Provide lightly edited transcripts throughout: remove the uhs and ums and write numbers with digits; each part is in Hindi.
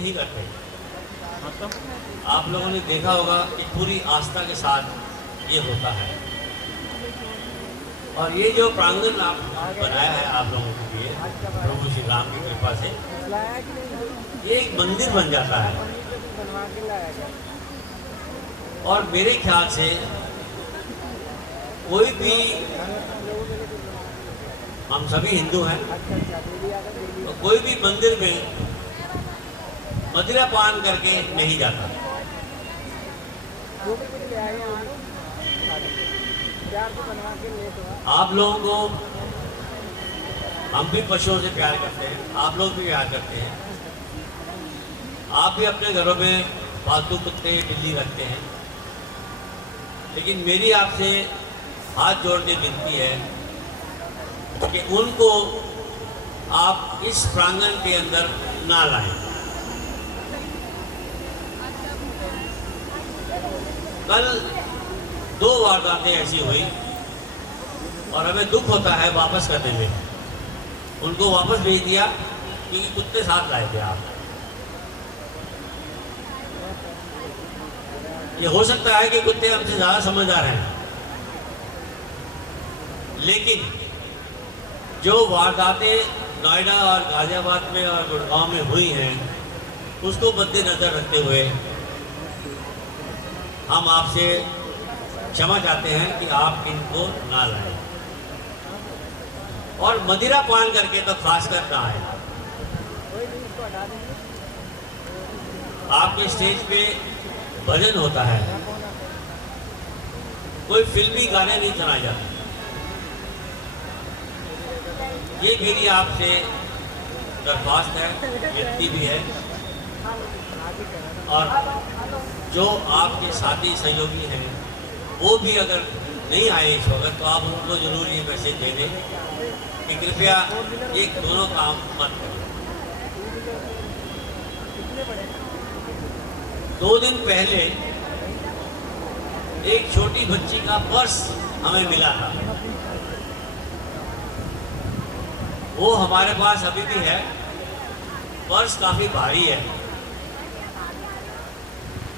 नहीं करते। आप लोगों ने देखा होगा कि पूरी आस्था के साथ ये होता है। और ये जो प्रांगण आप बनाया है आप लोगों के लिए प्रभु श्री राम की कृपा से, ये एक मंदिर बन जाता है। और मेरे ख्याल से कोई भी, हम सभी हिंदू हैं, तो कोई भी मंदिर में मदिरा पान करके नहीं जाता। आप लोगों को, हम भी पशुओं से प्यार करते हैं, आप लोग भी प्यार करते हैं। आप भी अपने घरों में पालतू कुत्ते बिल्ली रखते हैं, लेकिन मेरी आपसे हाथ जोड़ के विनती है कि उनको आप इस प्रांगण के अंदर ना लाएं। कल 2 वारदातें ऐसी हुई और हमें दुख होता है वापस करने में। उनको वापस भेज दिया क्योंकि कुत्ते साथ लाए थे आप। ये हो सकता है कि कुत्ते हमसे ज़्यादा समझदार हैं, लेकिन जो वारदातें नोएडा और गाजियाबाद में और गुड़गांव में हुई हैं, उसको मद्देनजर रखते हुए हम आपसे क्षमा चाहते हैं कि आप इनको ना लाएं। और मदिरा पान करके तो खासकर ना आए। आपके स्टेज पे भजन होता है, कोई फिल्मी गाने नहीं चलाए जाते। ये मेरी आपसे दरख्वास्त है, विनती भी है। और जो आपके साथी सहयोगी हैं वो भी अगर नहीं आए इस वक्त, तो आप उनको जरूर ये मैसेज दे दें कि कृपया ये दोनों काम मत करें। 2 दिन पहले एक छोटी बच्ची का पर्स हमें मिला था। वो हमारे पास अभी भी है। पर्स काफी भारी है,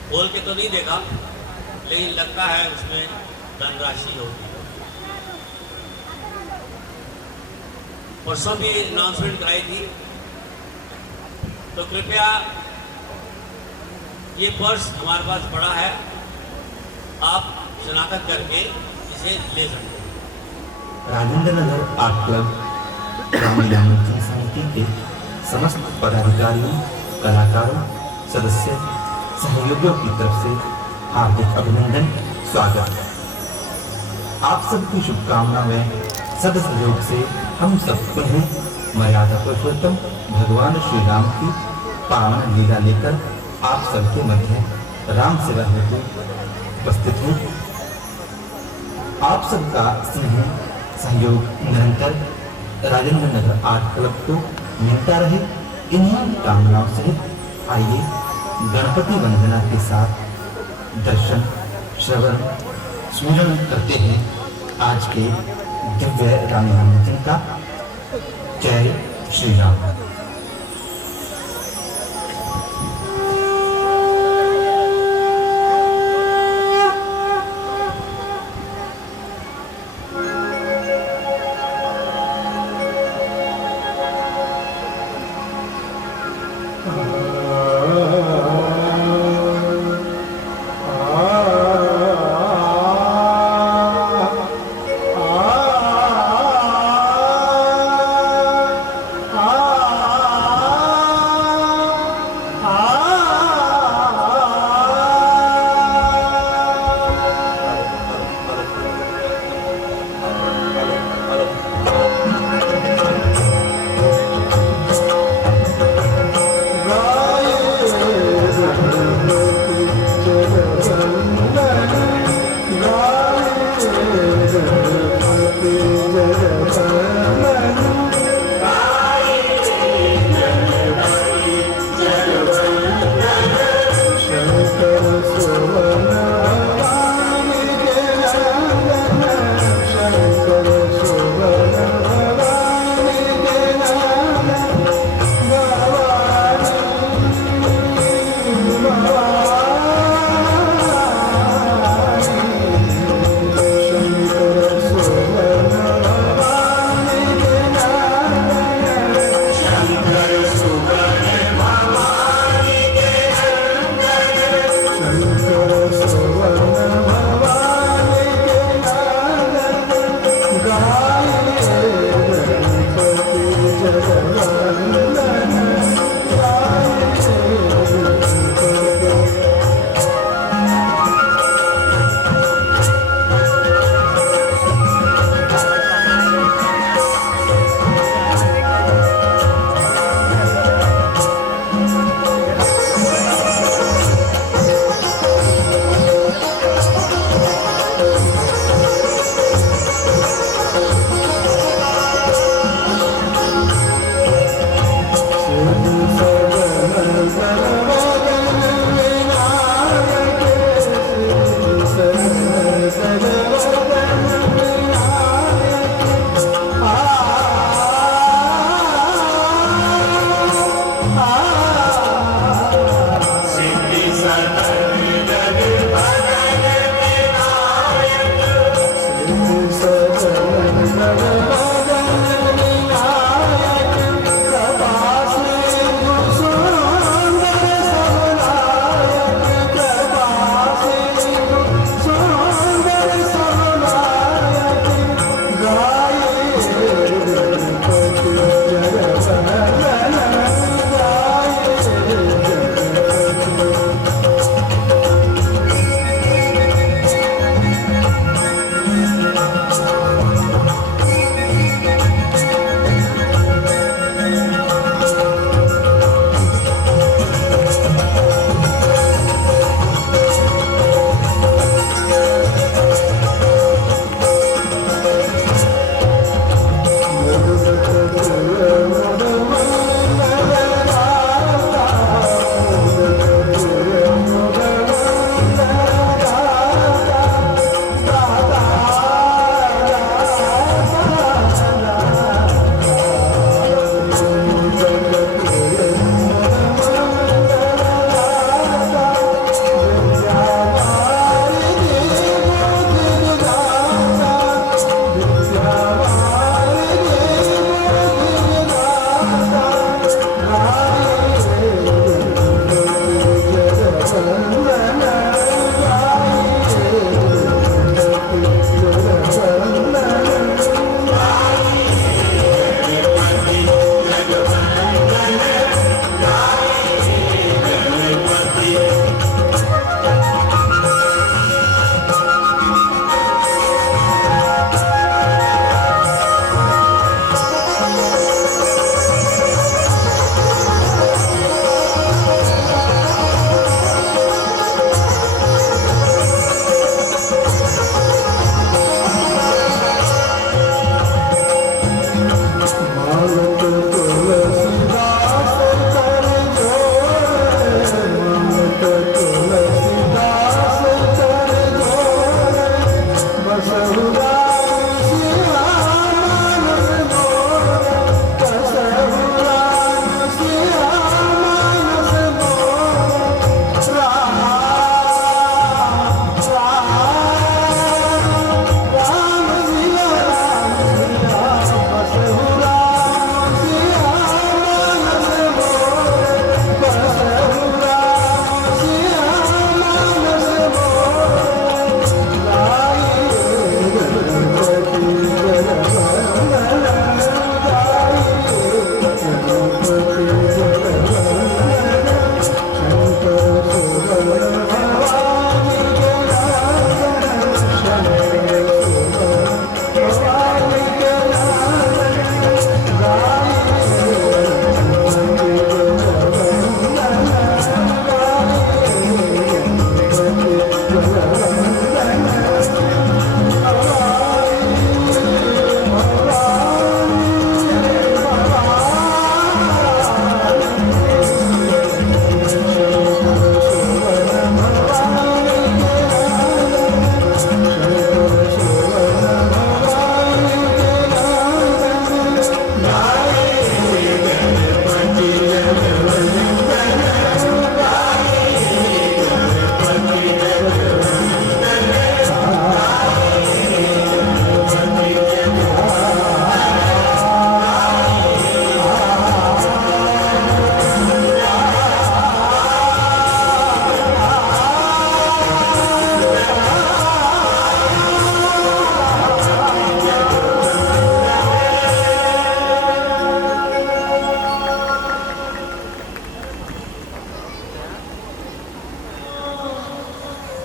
खोल के तो नहीं देखा, लेकिन लगता है उसमें धनराशि होगी। परसों भी अनाउंसमेंट कराई थी, तो कृपया ये पर्स हमारे पास पड़ा है, आप शनाख्त करके इसे ले सकते हैं। राजेंद्र नगर आर्ट क्लब ग्रामीण मंचन समिति के समस्त पदाधिकारियों, कलाकारों, सदस्य, सहयोगियों की तरफ से हार्दिक अभिनंदन, स्वागत। आप सबकी शुभकामना में सद सहयोग से हम सब पुनः मर्यादा पुरुषोत्तम भगवान श्री राम की पावन लीला लेकर आप सबके मध्य राम सेवा हेतु उपस्थित हूँ। आप सबका स्नेह सहयोग निरंतर राजेंद्र नगर आर्ट क्लब को मिलता रहे, इन्हीं कामनाओं से आइए गणपति वंदना के साथ दर्शन, श्रवण, स्मरण करते हैं आज के दिव्य रामायण मंचन का। जय श्री राम।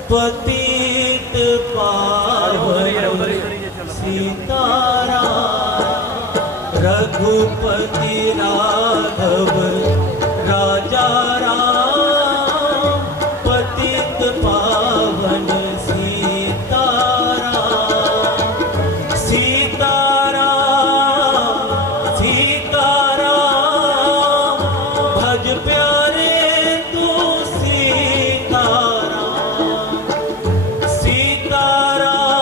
पतित पावन सीताराम रघुपति राघव राजा राम पतित पावन सीताराम सीताराम सीताराम भज प्यारे तू सीताराम सीताराम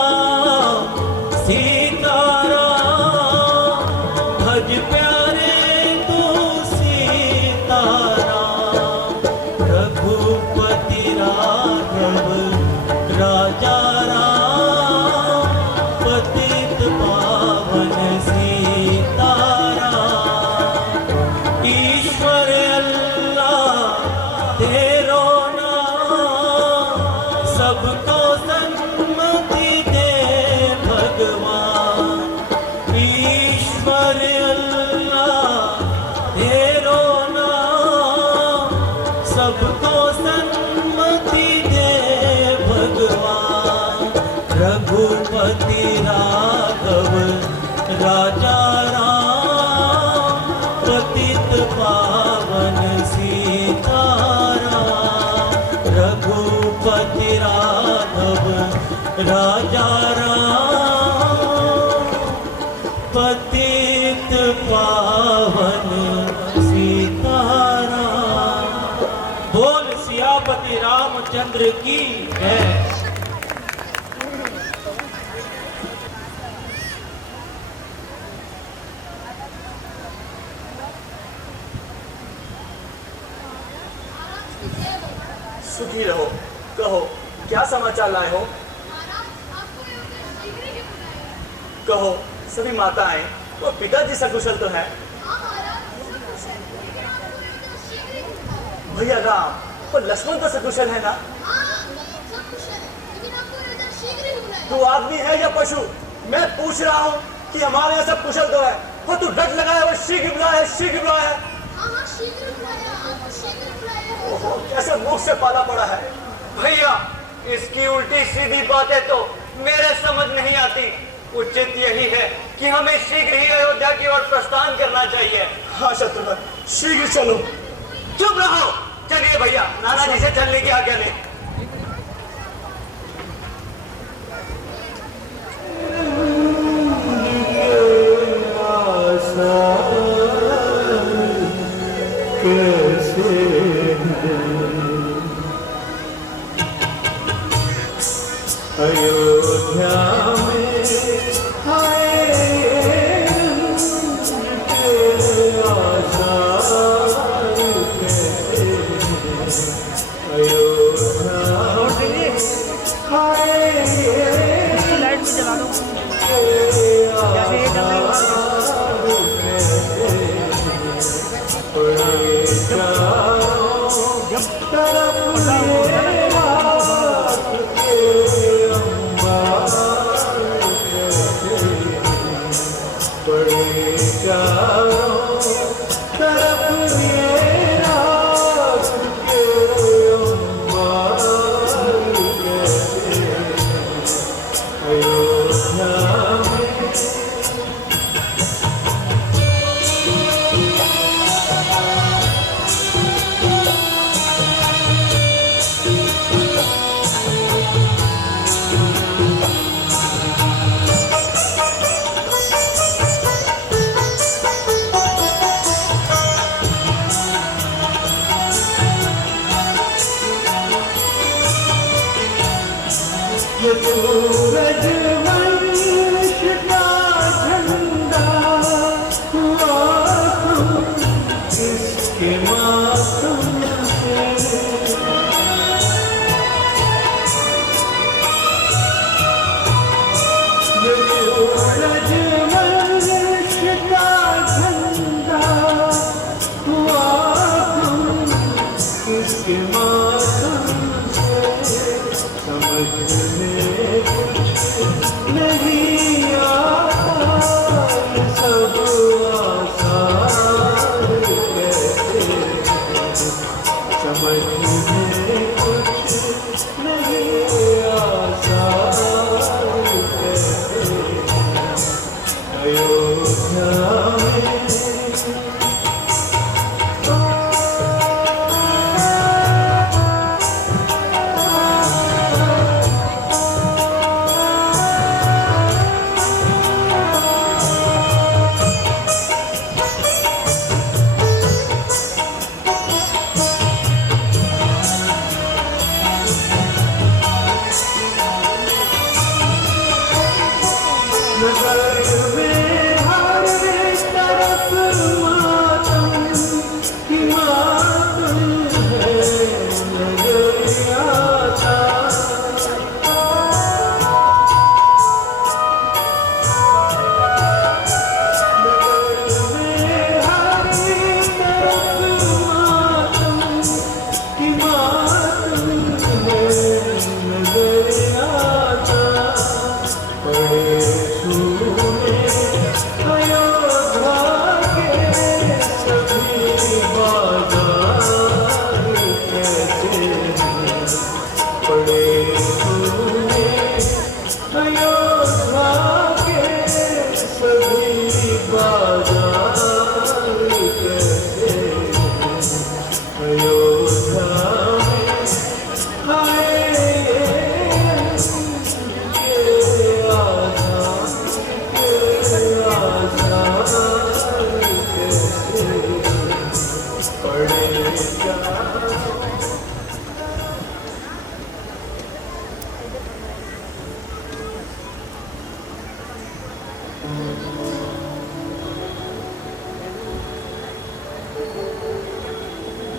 सीताराम भज प्यारे तू सीताराम रघुपति राघव राजा राम पतित पावन सीताराम ईश्वर अल्लाह तेरो नाम सबको सन्मति दे भगवान ईश्वर अल्लाह तेरो नाम सबको सन्मति दे भगवान रघुपति राघव राजा राम पतित पावन सीताराम रघुपति राघव राजा राम पतित पावन सीताराम बोल सियापति रामचंद्र की जय। सुखी रहो। कहो क्या समाचार लाए हो? कहो सभी माताएं और पिताजी सकुशल तो हैं? भैया राम और लक्ष्मण तो सकुशल है ना? तू आदमी है या पशु? मैं पूछ रहा हूँ कि हमारे यहाँ सब कुशल तो है और तू डट लगाया हुआ शीघ्र बुलाया है शीघ्र बुलाया है। ओहो कैसे मुख से पाला पड़ा है। भैया इसकी उल्टी सीधी बातें तो मेरे समझ नहीं आती। उचित यही है कि हमें शीघ्र ही अयोध्या की ओर प्रस्थान करना चाहिए। हाँ शत्रुघ्न शीघ्र चलो। चुप रहो। चलिए भैया नाना जी से चलने की आज्ञा लें। अयोध्या में लाइट भी जला दो जैसे ये चल समझ में कुछ नहीं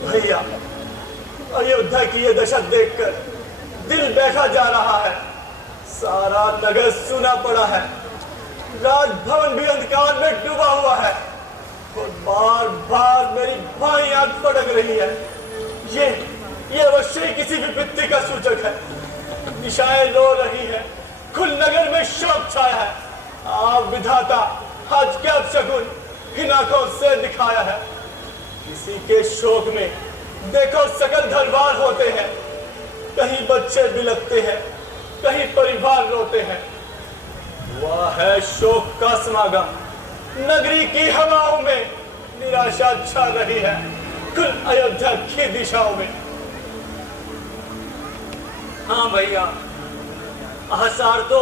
भैया, अयोध्या की ये दशा देखकर दिल बैठा जा रहा है। सारा नगर सूना पड़ा है, राजभवन भी अंधकार में डूबा हुआ है और बार बार मेरी बाईं आंख फटक रही है। ये अवश्य ही किसी विपत्ति का सूचक है। निशाएं रो रही है, कुल नगर में शोक छाया है। आप विधाता आज क्या शगुन इन आंखों से दिखाया है। किसी के शोक में देखो सकल दरबार होते हैं, कहीं बच्चे बिलखते हैं, कहीं परिवार रोते हैं। वह है शोक का समागम, नगरी की हवाओं में निराशा छा रही है कुल अयोध्या की दिशाओं में। हाँ भैया, आसार तो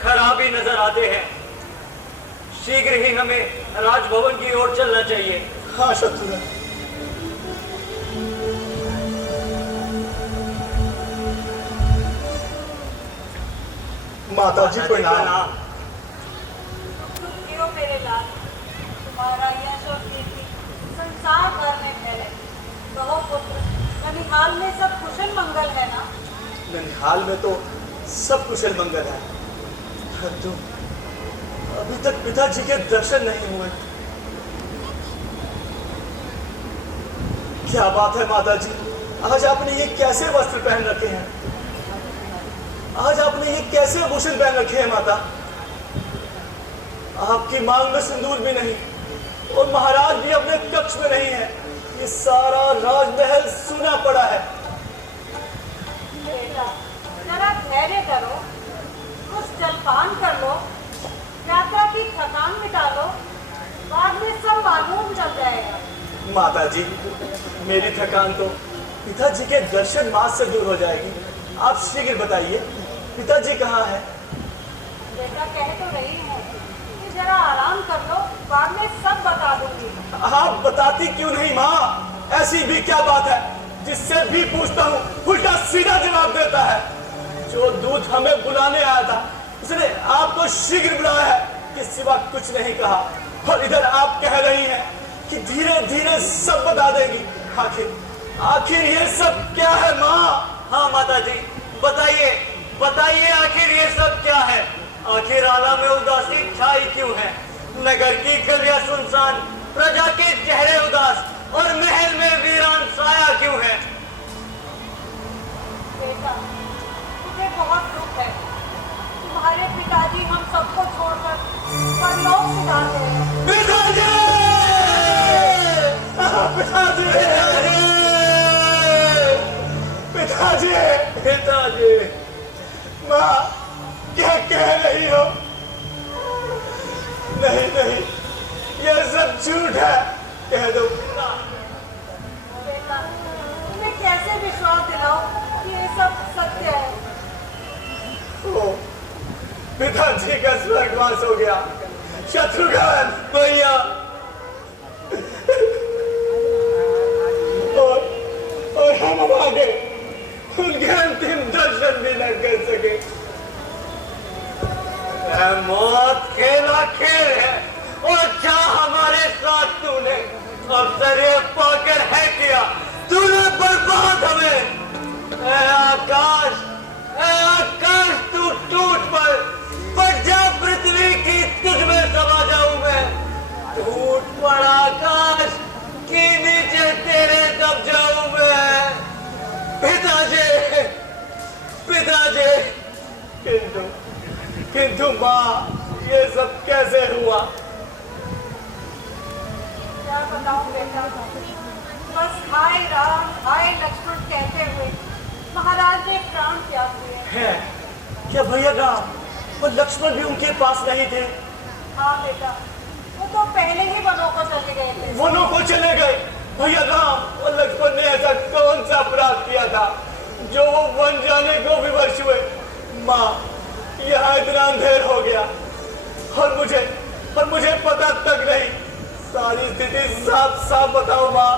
खराब ही नजर आते हैं। शीघ्र ही हमें राजभवन की ओर चलना चाहिए। हाँ शत्रुघ्न, माता जी प्रणाम। क्यों मेरे लाल, तुम्हारा यश और कीर्ति संसार भर में फैले। कहो पुत्र, ननिहाल में सब कुशल मंगल है ना? ननिहाल में तो सब कुशल मंगल है, परंतु अभी तक पिताजी के दर्शन नहीं हुए। क्या बात है माता जी, आज आपने ये कैसे वस्त्र पहन रखे हैं? आज आपने ये कैसे आभूषण पहन रखे हैं माता? आपकी मांग में सिंदूर भी नहीं और महाराज भी अपने कक्ष में नहीं है। ये सारा राजमहल सूना पड़ा है। बेटा, जरा धैर्य करो, कुछ जलपान कर लो, यात्रा की थकान मिटा लो, बाद में सब मालूम चल जाएगा। माता जी, मेरी थकान तो पिताजी के दर्शन मात्र से दूर हो जाएगी। आप शीघ्र बताइए, पिताजी कहाँ है? बेटा, कह तो रही हूँ कि जरा आराम कर लो, बाद में सब बता दूंगी। आप बताती क्यों नहीं माँ? ऐसी भी क्या बात है जिससे भी पूछता हूँ उल्टा सीधा जवाब देता है। जो दूत हमें बुलाने आया था उसने आपको शीघ्र बुलाया है कि सिवा कुछ नहीं कहा, और इधर आप कह रही हैं कि धीरे धीरे सब बता देंगी। आखिर ये सब क्या है माँ? हाँ माता जी, बताइए बताइए, आखिर ये सब क्या है? आखिर आला में उदासी छाई क्यों है? नगर की गलियां सुनसान, प्रजा के चेहरे उदास और महल में वीरान साया क्यों है? बेटा, मुझे बहुत दुख है। तुम्हारे पिताजी हम सबको छोड़कर परलोक सिधार गए। पिताजी! पिताजी! पिताजी! पिताजी! माँ, क्या कह रही हो? नहीं नहीं, यह सब झूठ है। कह दो। बेटा, तुम्हें कैसे विश्वास दिलाओ कि ये सब सत्य है? ओ, पिताजी का स्वर्गवास हो गया। शत्रुघ्न भैया, और हम आगे उनके अंतिम दर्शन भी न कर सके। मौत खेला खेल है और क्या हमारे साथ तूने अवसर ये पाकर है किया? तूने बर्बाद हमें। आकाश तू टूट पड़ जा, पृथ्वी की तुझ में समा जाऊं मैं। टूट पड़ा आकाश के नीचे तेरे दब जाऊं मैं। पिताजी, किंतु माँ, ये सब कैसे हुआ? क्या बताऊं बेटा, बस हाय राम हाय लक्ष्मण कहते हुए महाराज ने प्राण त्याग दिए। है क्या भैया राम और लक्ष्मण भी उनके पास नहीं थे? हाँ बेटा, वो तो पहले ही वनों को चले गए थे। वनों को चले गए? भैया राम और लक्ष्मण ने ऐसा कौन जो वो वन जाने को विवश हुए। माँ, यहाँ इतना अंधेर हो गया और मुझे पता तक नहीं। सारी स्थिति साफ साफ बताओ माँ।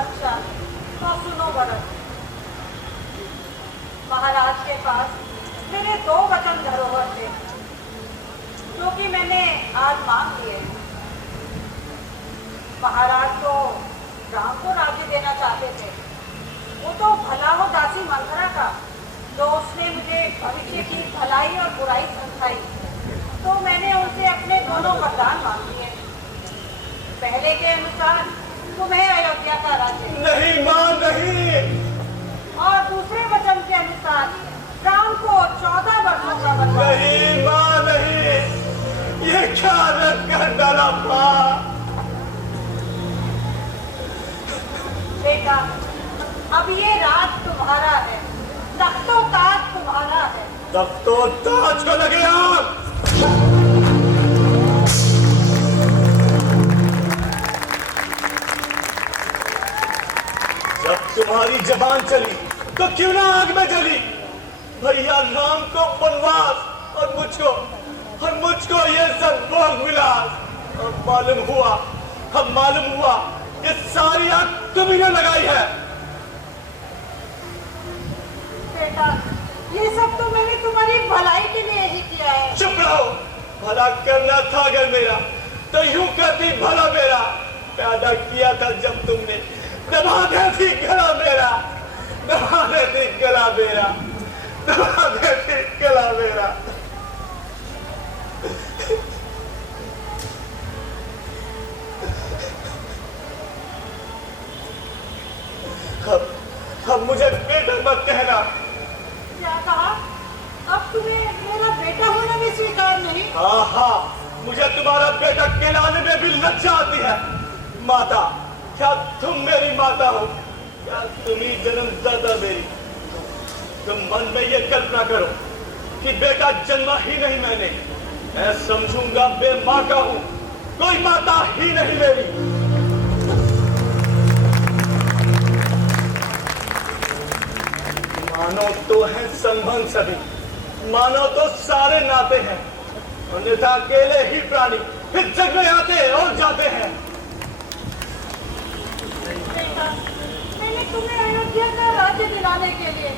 अच्छा तो सुनो भरत, महाराज के पास मेरे 2 वचन धरोहर थे जो कि मैंने आज मांग लिए। महाराज तो राम को राज्य देना चाहते थे। वो तो भला हो दासी मंथरा का, तो उसने मुझे भविष्य की भलाई और बुराई समझाई, तो मैंने उनसे अपने दोनों वरदान मांग लिए। पहले के अनुसार तुम्हें अयोध्या का राज्य, नहीं माँ नहीं। और दूसरे वचन के अनुसार राम को 14 वर्षों का वनवास। नहीं माँ नहीं, ये क्या रद्द कर डाला माँ। बेटा, अब ये राज तुम्हारा है, तख्तो ताज तुम्हारा है। तब तो ताज को लगे आग। जब तुम्हारी जबान चली तो क्यों ना आग में जली। भैया राम को वनवास और मुझको ये सब भोग विलास। अब मालूम हुआ ये सारी आग तुम्ही ने लगाई है। बेटा, ये सब तो मैंने तुम्हारी भलाई के लिए ही किया है। चुप रहो, भला करना था अगर मेरा तो यूं कहती भला मेरा पैदा किया था जब तुमने। दबा देती गला मेरा, दबा देती गला मेरा, दबा देती गला मेरा। अब मुझे बेटा मत कहना। क्या कहा? अब तुम्हें मेरा बेटा होना भी स्वीकार नहीं? हाँ, मुझे तुम्हारा बेटा कहलाने में भी लज्जा आती है। माता, क्या तुम मेरी माता हो? क्या तुम ही जन्मदाता मेरी? तुम मन में ये कल्पना करो कि बेटा जन्मा ही नहीं मैंने, मैं समझूंगा बेमां का हूं, कोई माता ही नहीं मेरी। मानो तो है संबंध सभी, मानो तो सारे नाते हैं, अन्यथा अकेले ही प्राणी इस जग में आते और जाते हैं। बेटा, मैंने तुम्हें अयोध्या का राज्य दिलाने के लिए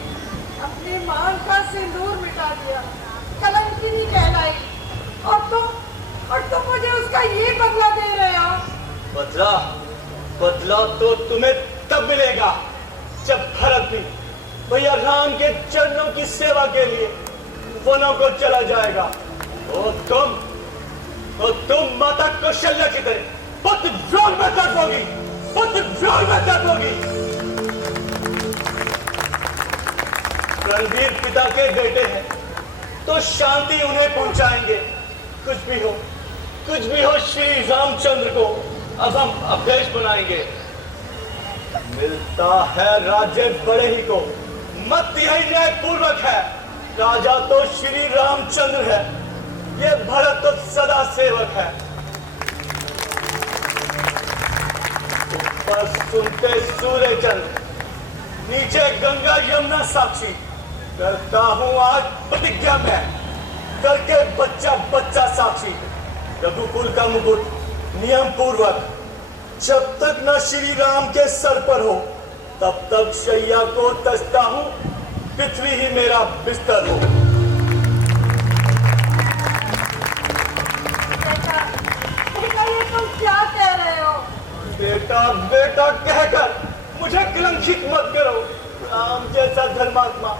अपनी मांग का सिंदूर मिटा दिया, कलंकिनी कहलाई, और तुम मुझे उसका ये बदला दे रहे हो। बदला तो तुम्हें तब मिलेगा जब भरत भी भैया राम के चरणों की सेवा के लिए वनों को चला जाएगा। और तुम माता कौशल्या की तरह पुत्र वियोग में तड़पोगी, पुत्र वियोग में तड़पोगी। रणधीर पिता के बेटे हैं तो शांति उन्हें पहुंचाएंगे। कुछ भी हो श्री रामचंद्र को अब हम अभ्येष बनाएंगे। मिलता है राज्य बड़े ही को, मत यही न्याय पूर्वक है। राजा तो श्री रामचंद्र है, ये भरत तो सदा सेवक है। ऊपर सुनते सूर्य चंद्र, नीचे गंगा यमुना साक्षी, करता हूं आज प्रतिज्ञा में, करके बच्चा बच्चा साक्षी। रघुकुल का मुकुट नियम पूर्वक जब तक न श्री राम के सर पर हो तब तक शैया को तजता हूं, पृथ्वी ही मेरा बिस्तर हो। बेटा, ये तुम क्या कह रहे हो? बेटा बेटा कहकर मुझे कलंकित मत करो। राम जैसा धर्मात्मा,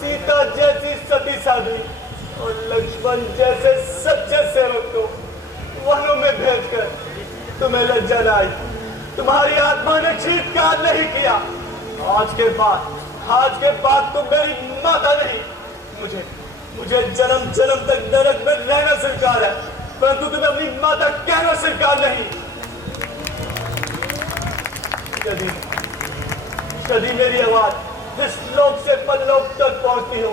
सीता जैसी सती साध्वी और लक्ष्मण जैसे सच्चे सेवक को वनों में भेजकर तुम्हें लज्जा न आई? तुम्हारी आत्मा ने चीत्कार नहीं किया? आज के बाद तुम मेरी माता नहीं। मुझे जन्म जन्म तक नरक में रहना स्वीकार है, परंतु तुम्हें अपनी माता कहना स्वीकार नहीं। यदि मेरी आवाज इस लोक से परलोक तक पहुंचती हो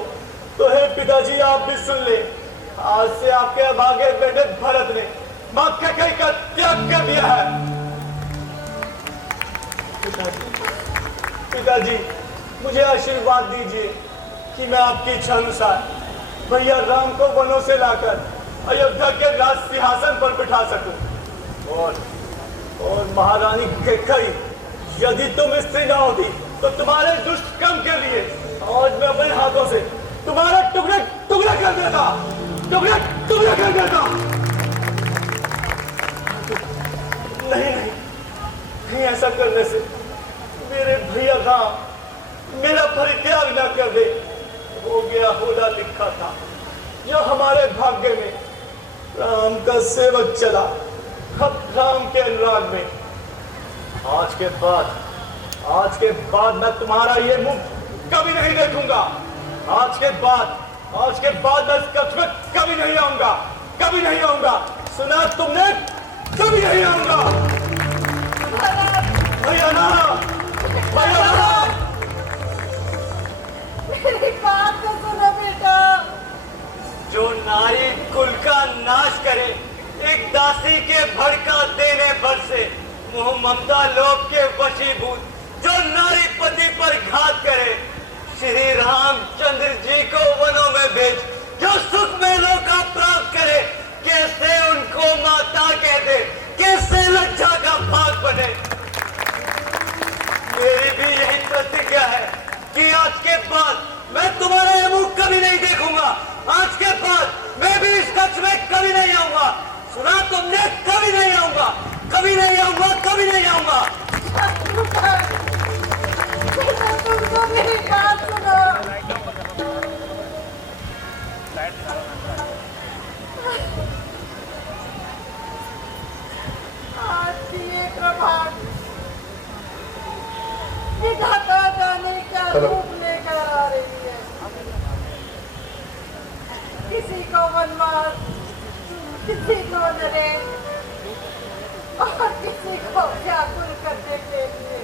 तो हे पिताजी आप भी सुन ले। आज से आपके अभागे बेटे भरत ने मां कैकेयी का त्याग कर दिया है। पिताजी मुझे आशीर्वाद दीजिए कि मैं आपकी इच्छा अनुसार भैया राम को वनों से लाकर अयोध्या के राज सिंहासन पर बिठा सकूं। और महारानी कैकेयी, यदि तुम स्त्री न होती तो तुम्हारे दुष्ट कर्म के लिए आज मैं अपने हाथों से तुम्हारे टुकड़े टुकड़े कर देता, टुकड़े टुकड़े कर देता। नहीं नहीं नहीं, ऐसा करने से मेरे भैया राम मेरा परित्याग न कर दे। हो गया होना लिखा था, जो हमारे भाग्य में राम का सेवक चला, अब राम के अनुराग में। आज के बाद मैं तुम्हारा ये मुंह कभी नहीं देखूंगा। आज के बाद मैं इस कक्ष में कभी नहीं आऊंगा, कभी नहीं आऊंगा। सुना तुमने? कभी नहीं आऊंगा। भैया ना, भैया ना। मेरी बात तो सुनो बेटा। जो नारी कुल का नाश करे, एक दासी के भड़का देने भर से मोह ममता लोभ के वशीभूत, जो नारी पति पर घात करे, श्री रामचंद्र जी को वनों में भेज, जो सुख मेलों का प्राप्त करे, कैसे उनको माता कहते, कैसे लज्जा का भाग बने। मेरी भी यही प्रतिज्ञा है कि आज के बाद मैं तुम्हारा ये मुंह कभी नहीं देखूंगा। आज के बाद मैं भी इस कक्ष में कभी नहीं आऊंगा। सुना तुमने? कभी नहीं आऊंगा, कभी नहीं आऊंगा, कभी नहीं आऊंगा। तुमको मेरी बात सुनो। आज की ये प्रभात विधाता जाने क्या रूप लेकर आ रही है। किसी को वनवास, किसी को नरेश और किसी को व्याकुल करने के लिए।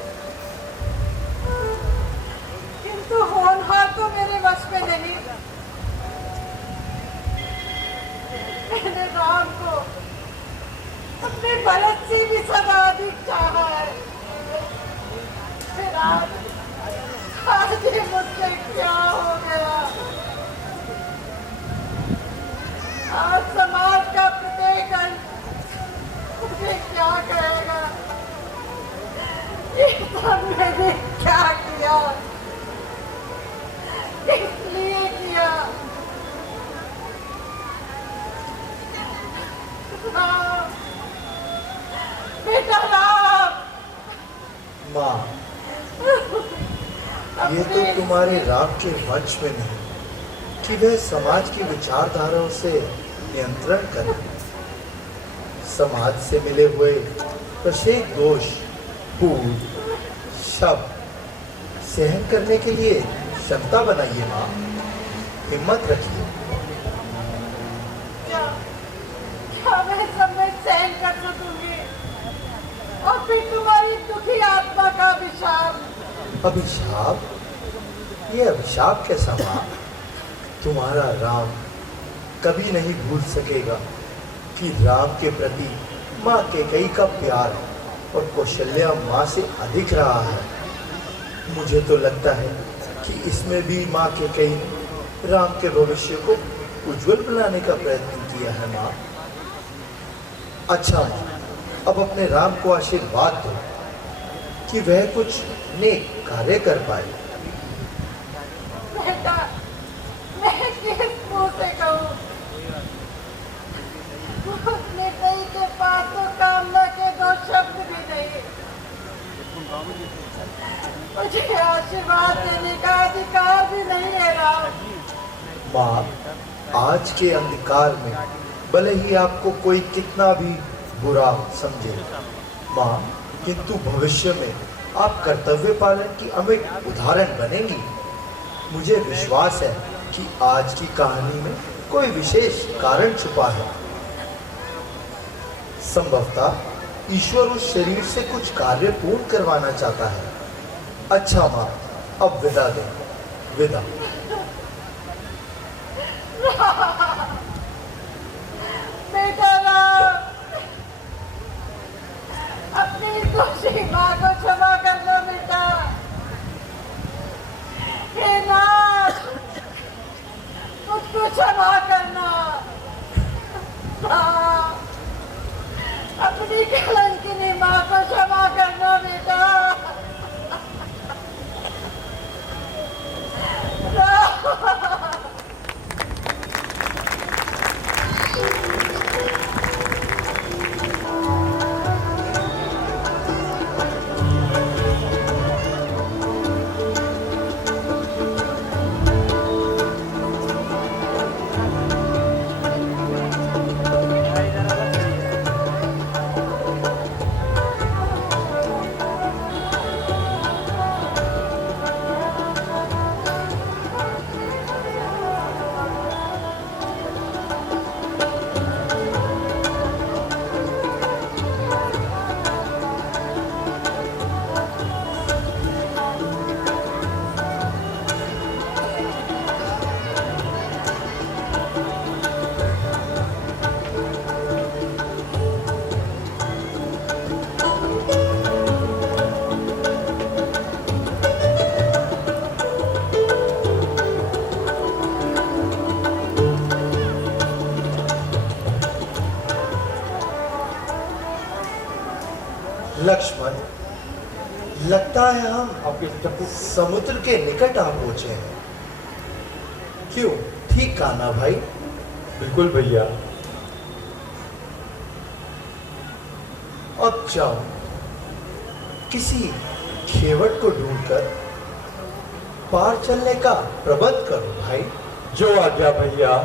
किंतु होनहार तो मेरे वश में नहीं। मैंने राम को अपने भरत से भी सदा अधिक चाहा है। फिर आज ये मुझसे क्या हो गया? आज समाज का प्रत्येक अंग मुझे क्या कहेगा? ये सब मैंने क्या किया? इसलिए किया। राम, बेटा राम। माँ, ये तो तुम्हारे राम के वश में नहीं कि वह समाज की विचारधाराओं से नियंत्रण करे। समाज से मिले हुए प्रत्येक दोष, भूल, शब्द सहन करने के लिए क्षमता बनाइए माँ, हिम्मत रखिए। क्या मैं सब में सहन कर सकूंगी? और फिर तुम्हारी दुखी आत्मा का अभिशाप। अभिशाप? ये अभिशाप कैसा माँ? तुम्हारा राम कभी नहीं भूल सकेगा कि राम के प्रति माँ कैकेयी का प्यार और कौशल्या माँ से अधिक रहा है। मुझे तो लगता है कि इसमें भी माँ कैकेयी राम के भविष्य को उज्जवल बनाने का प्रयत्न किया है माँ। अच्छा माँ, अब अपने राम को आशीर्वाद दो कि वह कुछ नेक कार्य कर पाए। बेटा, मैं किस मुंह से कहूँ? अपने कई के पास तो कामना के दो शब्द भी नहीं। मुझे आशीर्वाद देने का अधिकार भी नहीं है राम। माँ, आज के अंधकार में भले ही आपको कोई कितना भी बुरा समझे माँ, किंतु भविष्य में आप कर्तव्य पालन की अमिट उदाहरण बनेंगी। मुझे विश्वास है कि आज की कहानी में कोई विशेष कारण छुपा है। संभवतः ईश्वर उस शरीर से कुछ कार्य पूर्ण करवाना चाहता है। अच्छा माँ, अब विदा दें, विदा। बेटा राम, अपनी दोषी माँ को क्षमा कर दो बेटा। क्षमा करना। हाँ, अपनी कलंकिनी माँ को क्षमा करना बेटा। लक्ष्मण, लगता है हम समुद्र के निकट आ पहुंचे हैं। क्यों, ठीक कहा ना भाई? बिल्कुल भैया। अब जाओ, किसी खेवट को ढूंढकर पार चलने का प्रबंध करो भाई। जो आज्ञा भैया।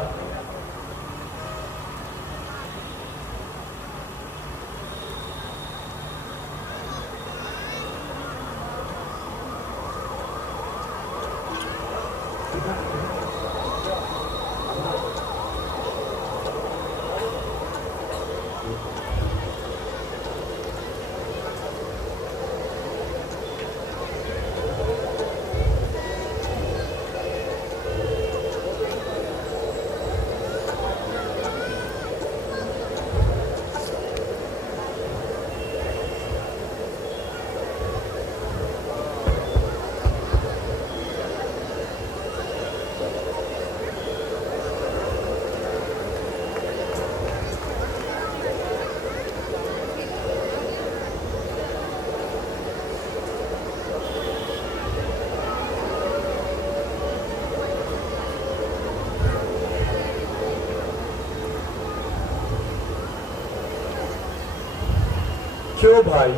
क्यों भाई,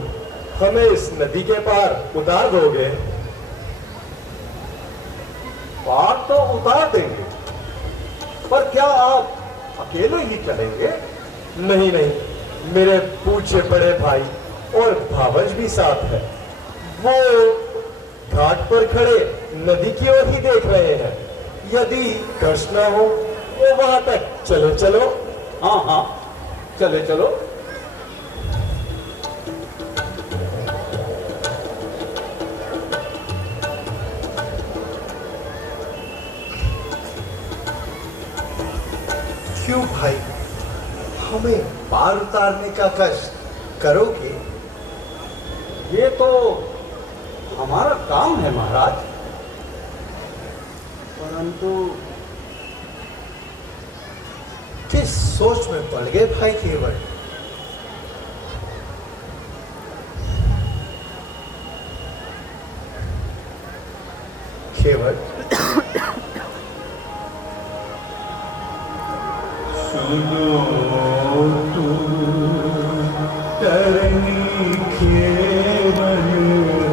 हमें इस नदी के पार उतार दोगे? पार तो उतार देंगे, पर क्या आप अकेले ही चलेंगे? नहीं नहीं, मेरे पूछे बड़े भाई और भावज भी साथ है। वो घाट पर खड़े नदी की ओर ही देख रहे हैं। यदि कष्ट न हो वो वहां तक चलो चलो। हाँ हाँ, चले चलो। क्यों भाई, हमें पार उतारने का कष्ट करोगे? ये तो हमारा काम है महाराज, परंतु किस सोच में पड़ गए भाई केवल? केवल सुनो तू तरनी केवल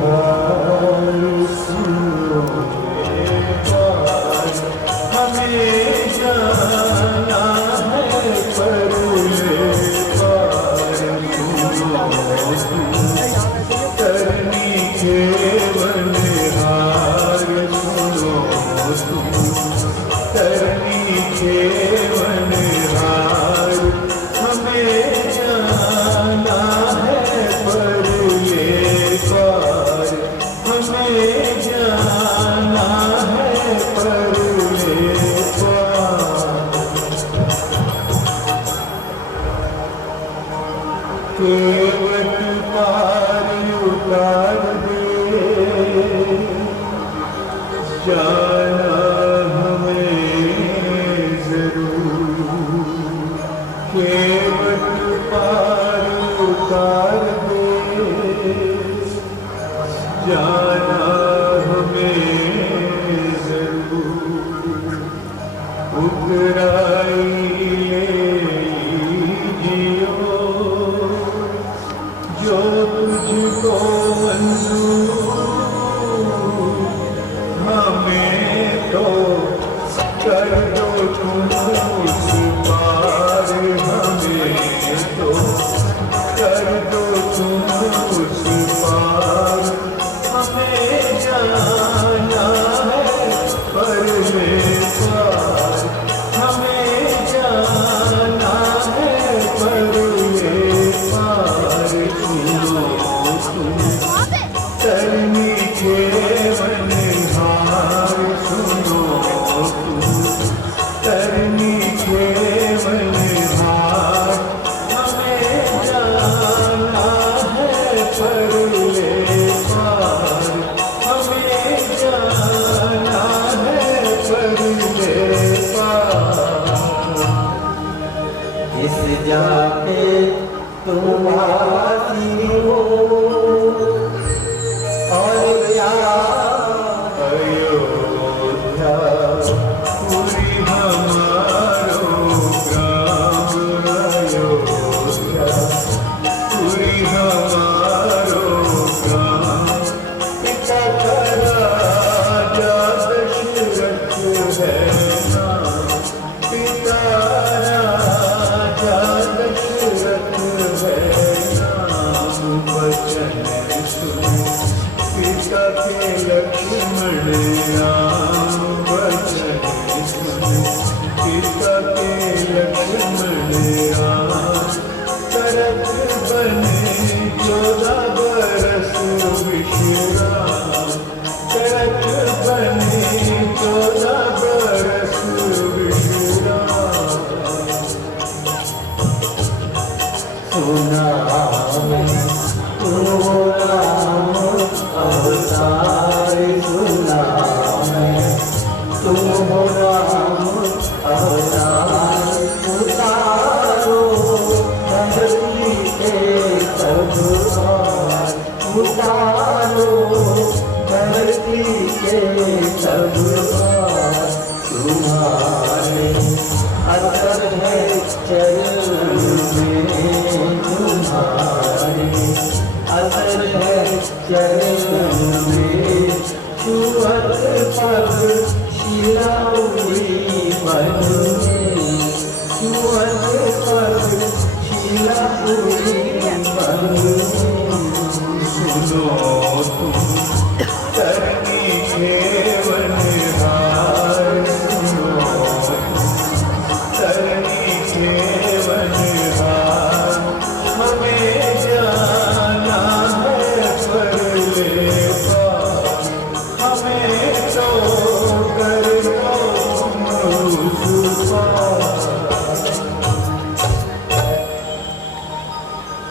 हार, सुनो ये बात हमें जाना है पर ये पार। सुनो तू तरनी केवल हार, सुनो तू तरनी केवल हार, हमें जाना है पर ये पार, हमें जाना है पर ये पार। केवट पार उतार दे, जाना हमें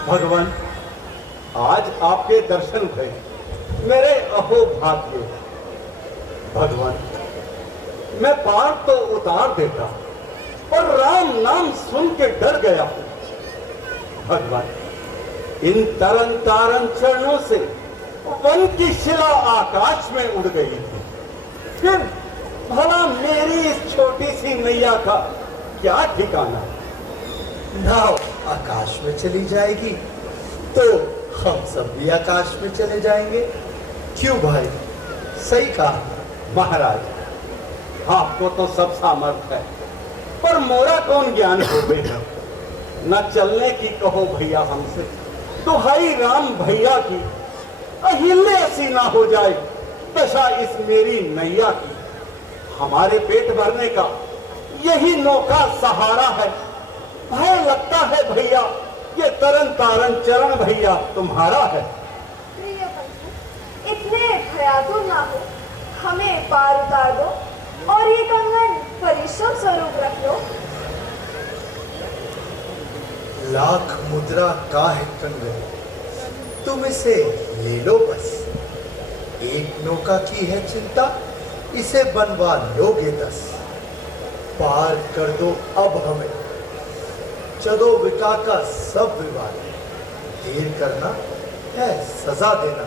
भगवान, आज आपके दर्शन भये, मेरे अहो भाग्य। भगवान, मैं पार तो उतार देता, पर राम नाम सुन के डर गया हूं। भगवान, इन तरन तारन चरणों से वन की शिला आकाश में उड़ गई थी। फिर भला मेरी इस छोटी सी नैया का क्या ठिकाना? नाव आकाश में चली जाएगी तो हम सब भी आकाश में चले जाएंगे। क्यों भाई, सही कहा। महाराज, आपको तो सब सामर्थ है, पर मोरा कौन ज्ञान हो गया। न चलने की कहो भैया हमसे, दुहाई राम भैया की, अहिल्य सी ना हो जाए दशा इस मेरी नैया की। हमारे पेट भरने का यही नौका सहारा है। भय लगता है भैया, ये तरन तारन चरण भैया तुम्हारा है। प्रिय बंधु, इतने भयातुर ना हो, हमें पार उतार दो और ये कंगन परिश्रम स्वरूप रख लो। लाख मुद्रा का है कंगन, तुम इसे ले लो बस। एक नौका की है चिंता, इसे बनवा लोगे 10। पार कर दो अब हमें, चलो विका का सब विवाद। देर करना है सजा देना।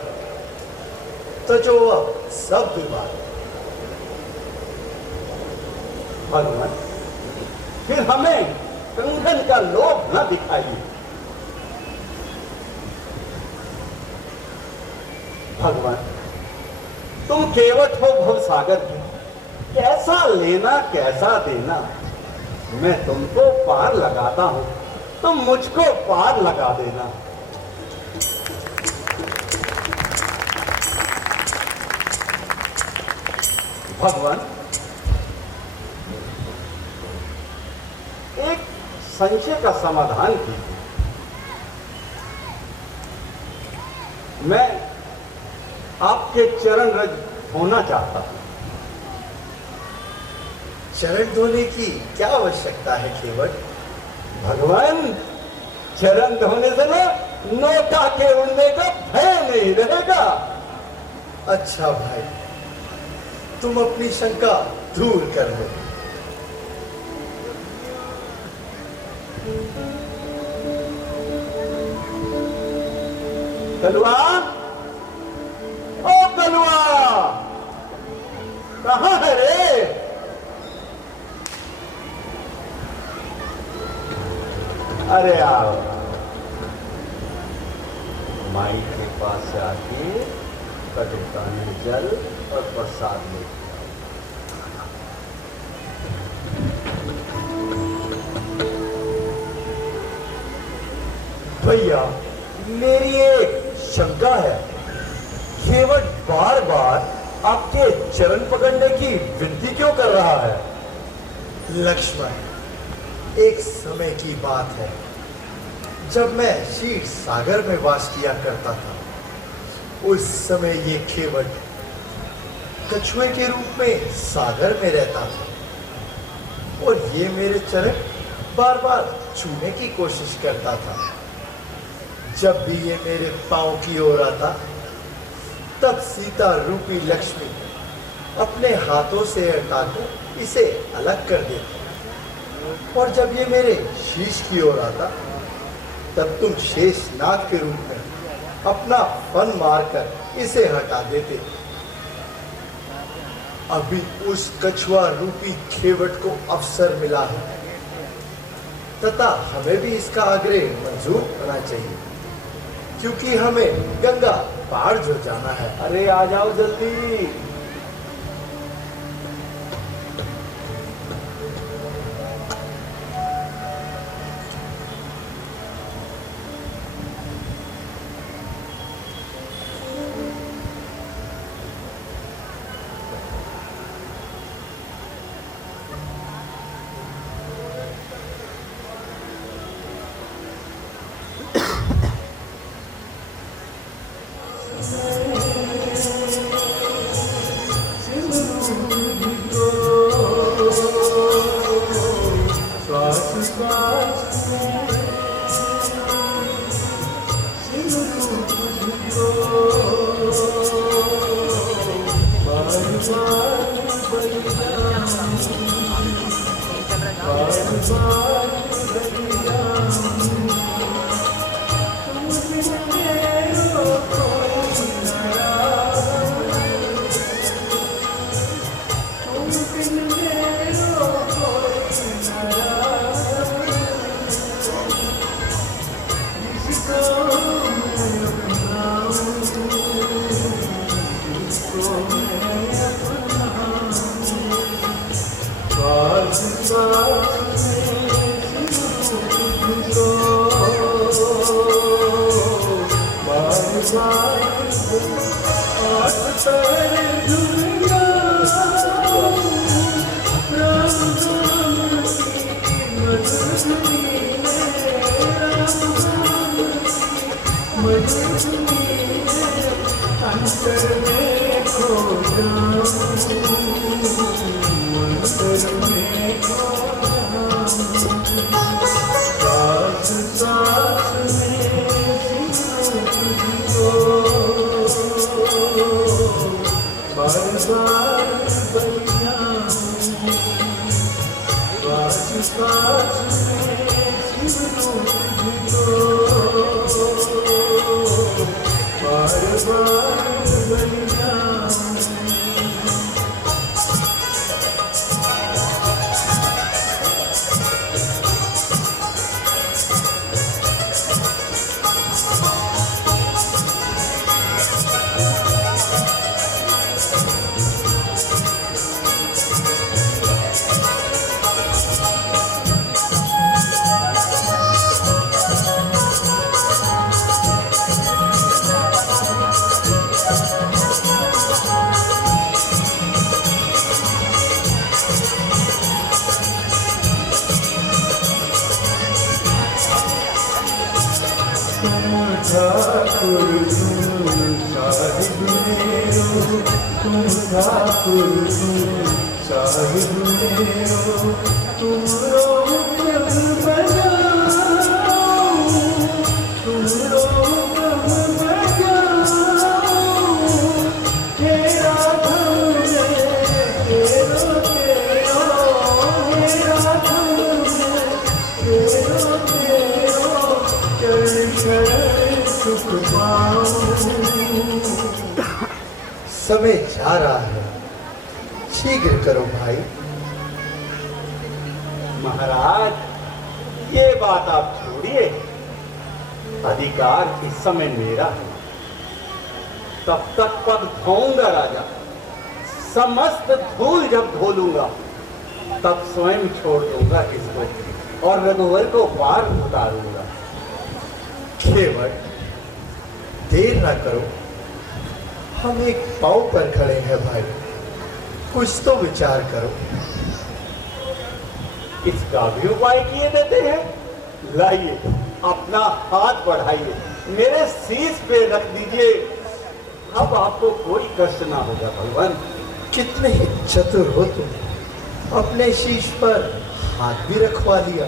तजोवा सब विवाद। भगवान, फिर हमें कंगन का लोभ न दिखाइए। भगवान, तुम केवट हो भवसागर की, कैसा लेना कैसा देना। मैं तुमको पार लगाता हूं, तुम मुझको पार लगा देना। भगवान, एक संशय का समाधान कीजिए। मैं आपके चरण रज होना चाहता हूं। चरण धोने की क्या आवश्यकता है केवट? भगवान, चरण धोने से ना नौका के उड़ने का भय नहीं रहेगा। अच्छा भाई, तुम अपनी शंका दूर कर लो। कलवा, ओ कलवा, कहाँ है रे? अरे आओ, माई के पास से आके कटुका में जल और प्रसाद ले। भैया, मेरी एक शंका है। केवट बार बार आपके चरण पकड़ने की विनती क्यों कर रहा है? लक्ष्मण, एक समय की बात है जब मैं क्षीर सागर में वास किया करता था। उस समय ये केवट कछुए के रूप में सागर में रहता था और ये मेरे चरण बार बार छूने की कोशिश करता था। जब भी ये मेरे पांव की ओर आता, तब सीता रूपी लक्ष्मी अपने हाथों से हटाकर इसे अलग कर देती, और जब ये मेरे शीश की ओर आता, तब तुम शेषनाग के रूप में अपना फन मारकर इसे हटा देते। अभी उस कछुआ रूपी केवट को अवसर मिला है, तथा हमें भी इसका आग्रह मंजूर होना चाहिए, क्योंकि हमें गंगा पार जो जाना है। अरे आ जाओ जल्दी। बार बार बलिदान ठाकुर तुम साहिब मेरो, तुम ठाकुर तुम साहिब मेरो, तुम रोग बजाओ, तुम रोग बजाओ, हे राधम रे तेरो तेरो, हे राधम रे तेरो तेरो, चरण शरण सुख पाऊं। समय जा रहा है, शीघ्र करो भाई। महाराज ये बात आप छोड़िए, अधिकार इस समय मेरा है। तब तक पद धोऊंगा राजा, समस्त धूल जब धोलूंगा तब स्वयं छोड़ दूंगा इसको और रघुवर को पार उतारूंगा। केवट, देर ना करो, हम एक पांव पर खड़े हैं भाई, कुछ तो विचार करो। इसका भी उपाय किए देते हैं। लाइए अपना हाथ बढ़ाइए, मेरे शीश पे रख दीजिए, अब आपको कोई कष्ट ना होगा भगवान। कितने ही चतुर हो तुम, अपने शीश पर हाथ भी रखवा लिया।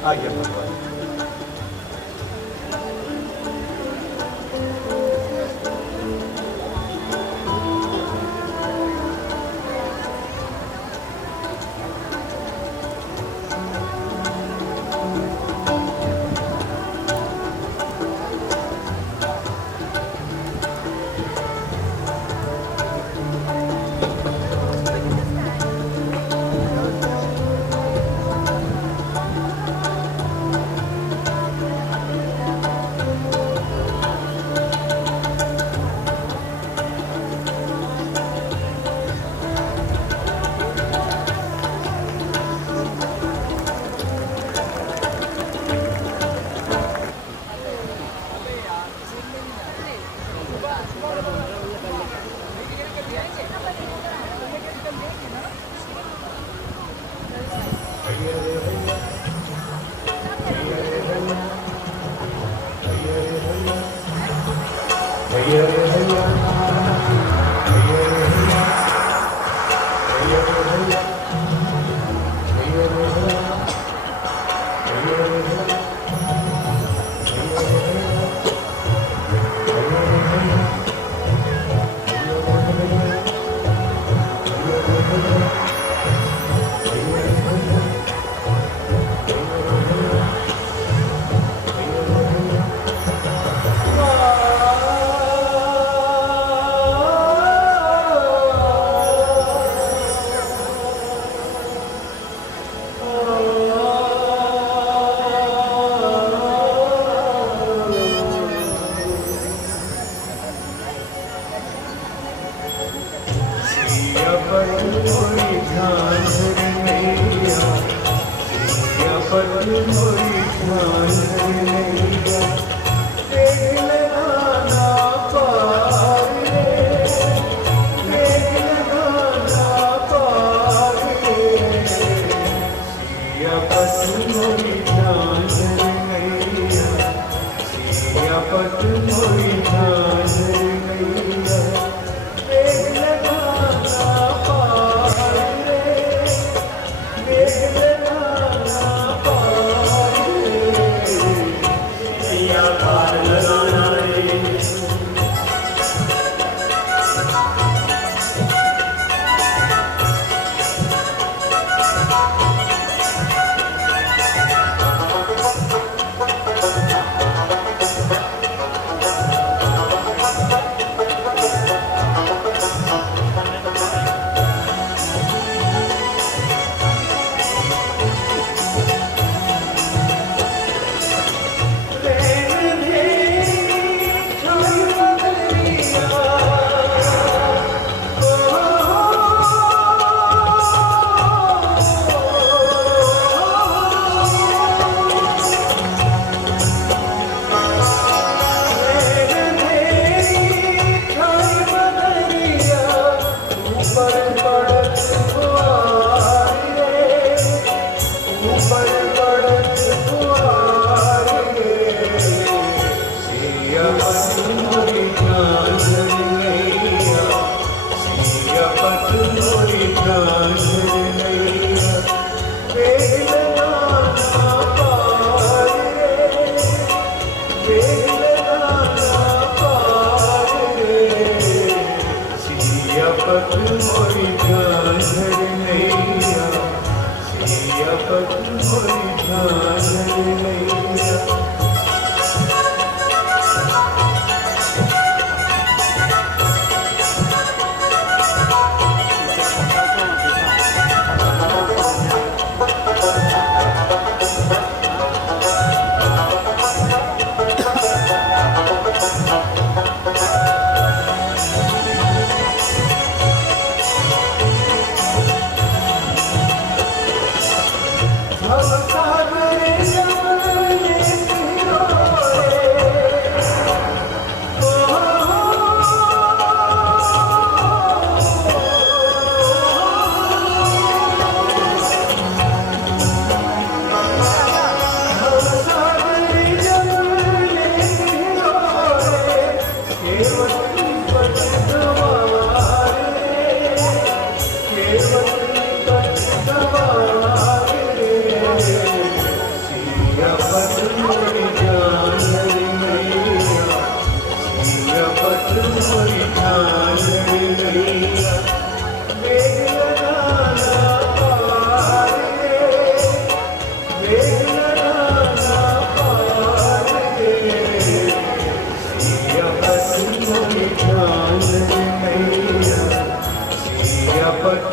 आइए भगवान। बस मोरी जान गैया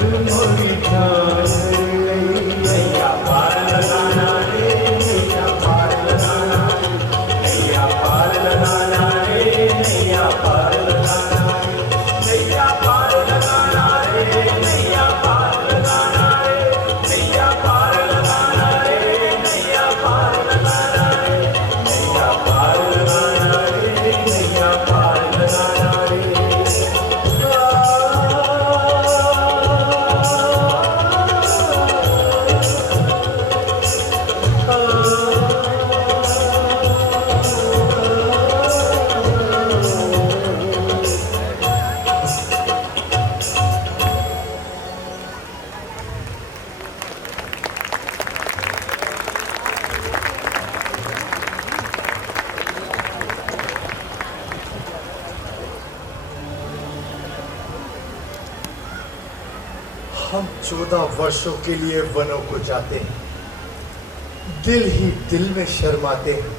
मोरी जान नैया पार लगाना रे नैया पार लगाना नैया पार लगाना रे नैया पार लगाना नैया पार लगाना रे नैया पार लगाना रे नैया पार लगाना रे नैया पार लगाना रे नैया पार लगाना रे नैया पार लगाना रे हम 14 वर्षों के लिए वनों को जाते हैं, दिल ही दिल में शर्माते हैं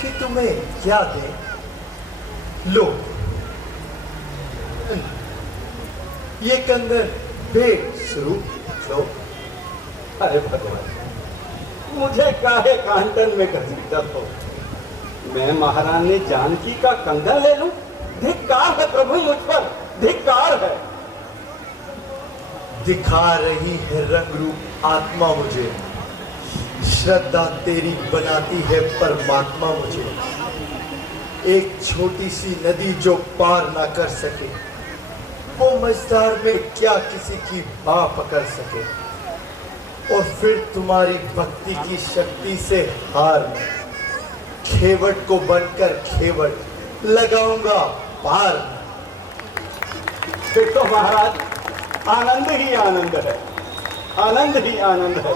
कि तुम्हें क्या दें। लो ये कंगन बेसुरूप लो। अरे भगवान, मुझे काहे कांटन में घसीटत हो? मैं महारानी जानकी का कंगन ले लूं? धिक्कार है प्रभु मुझ पर, धिक्कार है। दिखा रही है रंग रूप आत्मा मुझे, श्रद्धा तेरी बनाती है परमात्मा मुझे। एक छोटी सी नदी जो पार ना कर सके, वो मझधार में क्या किसी की बाह पकड़ सके। और फिर तुम्हारी भक्ति की शक्ति से हार में खेवट को बनकर खेवट लगाऊंगा पार। देखो महाराज, आनंद ही आनंद है, आनंद ही आनंद है।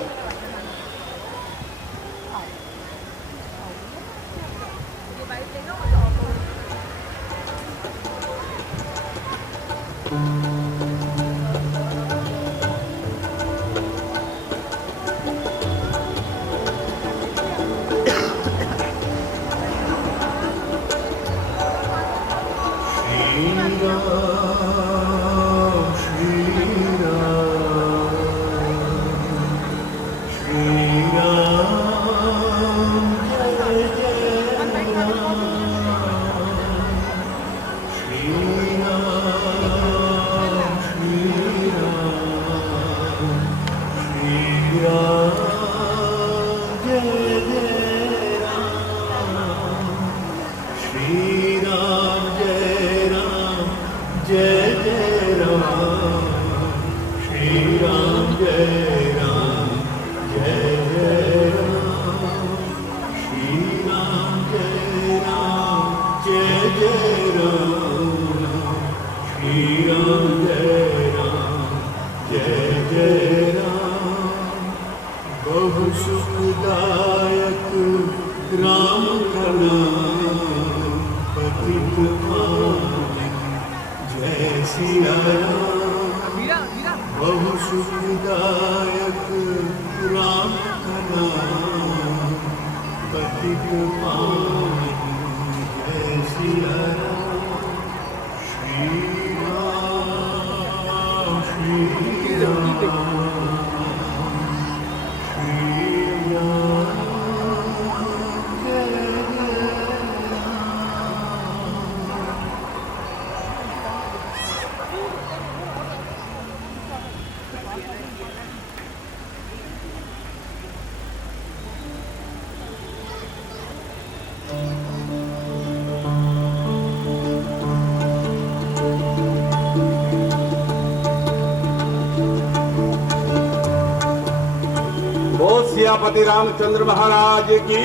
सियापति रामचंद्र महाराज की।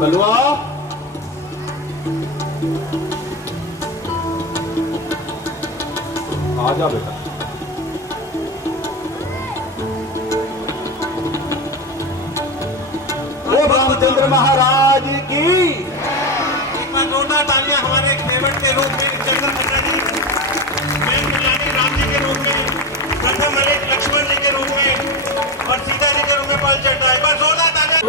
बलवा, आजा बेटा। वो रामचंद्र महाराज की। तालियां हमारे खेवट के रूप में चंद्र पंडा जी, मैं कल्याणी राम जी के रूप में, प्रथम मलिक लक्ष्मण जी के रूप में और सीता जी के रूप में पल चढ़ता है। बस जोरदार तालियां।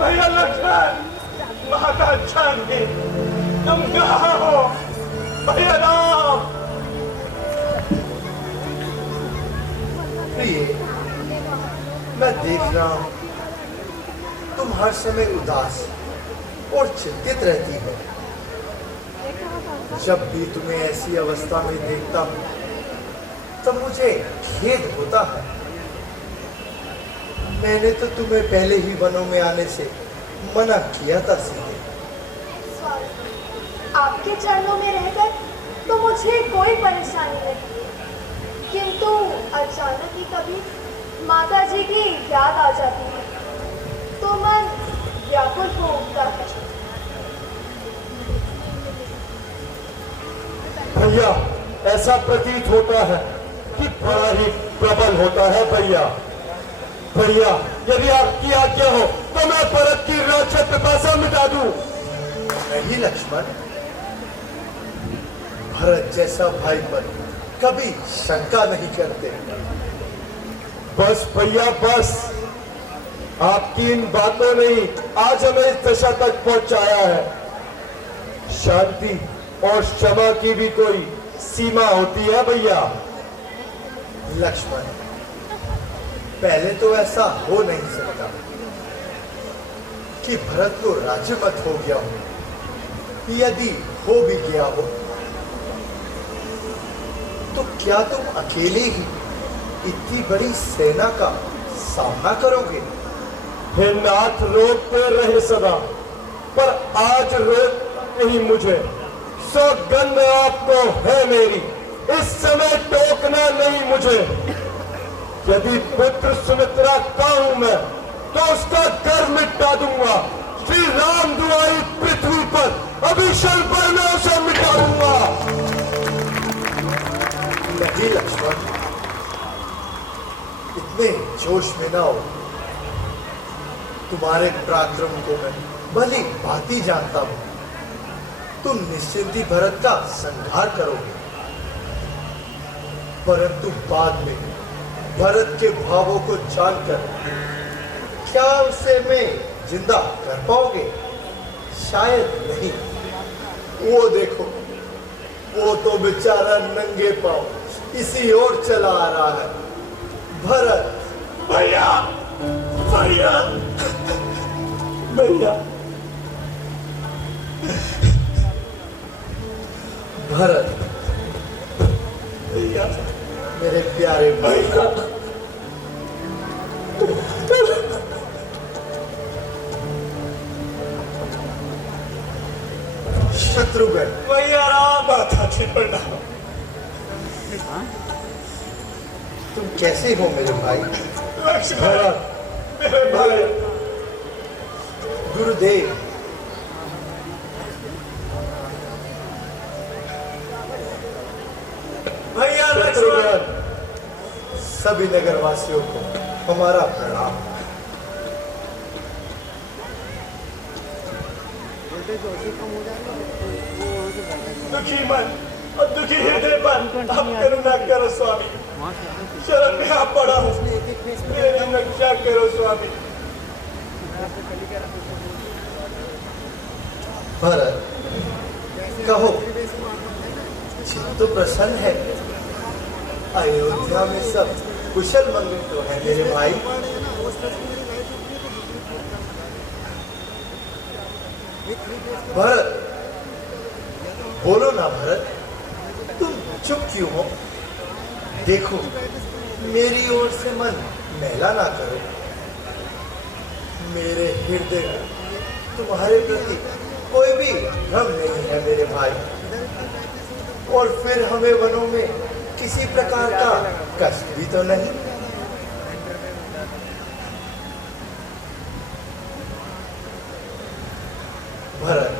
भैया लक्ष्मण, माता जानकी, तुम कहाँ हो? भैया राम। प्रिय, मैं देख रहा हूं तुम हर समय उदास और चिंतित रहती हो। जब भी तुम्हें ऐसी अवस्था में देखता हूं तब मुझे खेद होता है। मैंने तो तुम्हें पहले ही वनों में आने से मना किया था सीधे। आपके चरणों में रहकर तो मुझे कोई परेशानी नहीं, किंतु अचानक ही कभी माता जी की याद आ जाती है तो मन व्याकुल हो उठता है। भैया, ऐसा प्रतीत होता है कि बड़ा ही प्रबल होता है भैया। भैया, यदि आपकी आज्ञा हो तो मैं भरत की राज्य पिपासा मिटा दूं। नहीं लक्ष्मण, भरत जैसा भाई पर कभी शंका नहीं करते। बस भैया बस, आपकी इन बातों ने ही आज हमें इस दशा तक पहुंचाया है। शांति और क्षमा की भी कोई सीमा होती है भैया। लक्ष्मण, पहले तो ऐसा हो नहीं सकता कि भरत को राज्यमत हो गया हो। यदि हो भी गया हो तो क्या तुम अकेले ही इतनी बड़ी सेना का सामना करोगे? हे नाथ, रोकते रहे सदा, पर आज रोक नहीं मुझे। सौगंध आपको है मेरी, इस समय टोकना नहीं मुझे। यदि पुत्र सुमित्रा का हूं मैं तो उसका घर मिटा दूंगा। श्री राम दुआई पृथ्वी पर अभी क्षण पर मैं उसे मिटा दूंगा। नहीं लक्ष्मण, इतने जोश में ना हो। तुम्हारे पराक्रम को मैं भली भांति जानता हूं। तुम निश्चिंत ही भरत का संहार करोगे, परंतु बाद में भरत के भावों को जानकर क्या उसे मैं जिंदा कर पाओगे? शायद नहीं। वो देखो, वो तो बेचारा नंगे पांव इसी ओर चला आ रहा है। भरत, भैया भैया भैया। भरत, भैया, मेरे प्यारे भैया। शत्रुघ्न, भैया राम। माता जी प्रणाम। तुम कैसे हो मेरे भाई? लक्ष्मण, मेरे भाई। गुरुदेव, भैया लक्ष्मण। सभी नगरवासियों को हमारा प्रणाम। दुखी मन और दुखी हृदय पर आप करुणा करो स्वामी। शरण में आप पड़ा हूँ, मेरी रक्षा करो स्वामी। भरत, कहो, चित्त तो प्रसन्न है। अयोध्या में सब कुशल मंगल तो है मेरे भाई। भरत, बोलो ना भरत, तुम चुप क्यों हो? देखो, मेरी ओर से मन मैला ना करो। मेरे हृदय में तुम्हारे प्रति कोई भी भ्रम नहीं है मेरे भाई। और फिर हमें वनों में किसी प्रकार का कष्ट भी तो नहीं। भरत,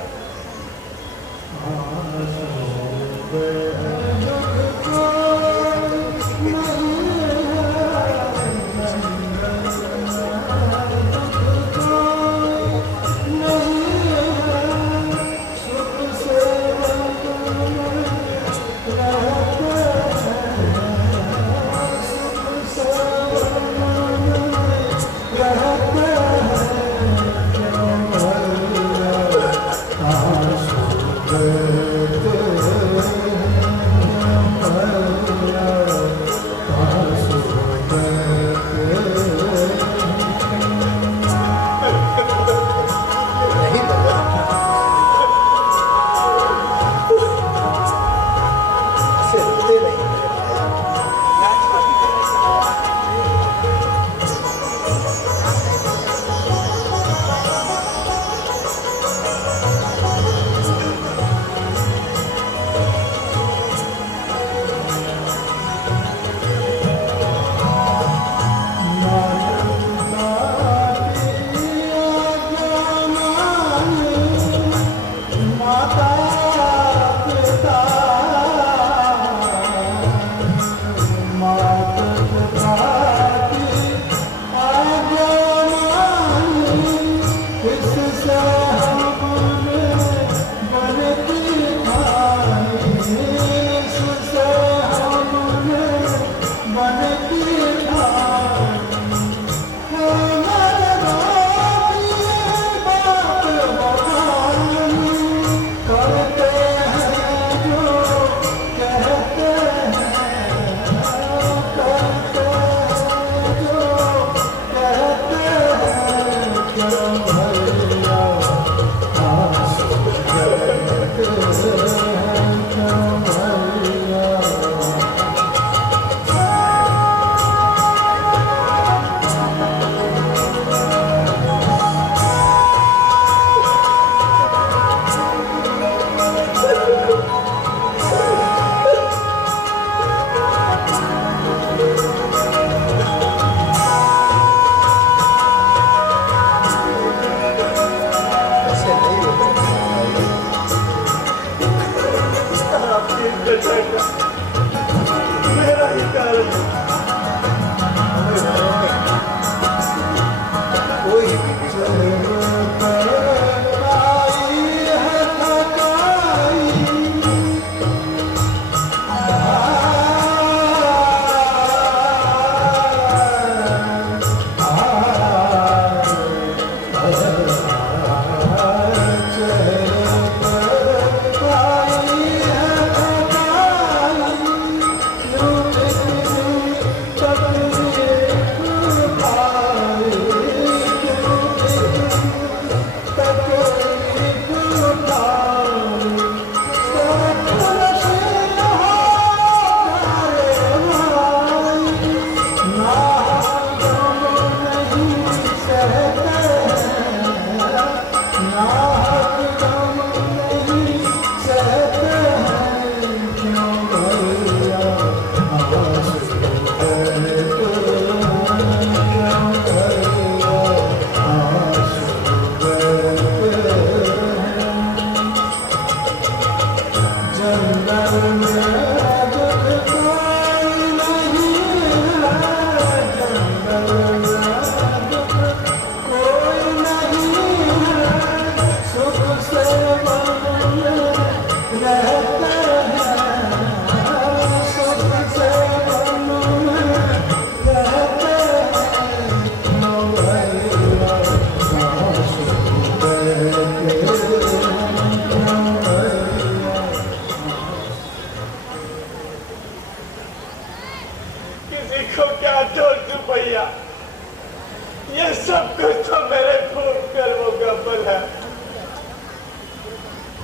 सब कुछ तो मेरे खून कर्मों का फल है।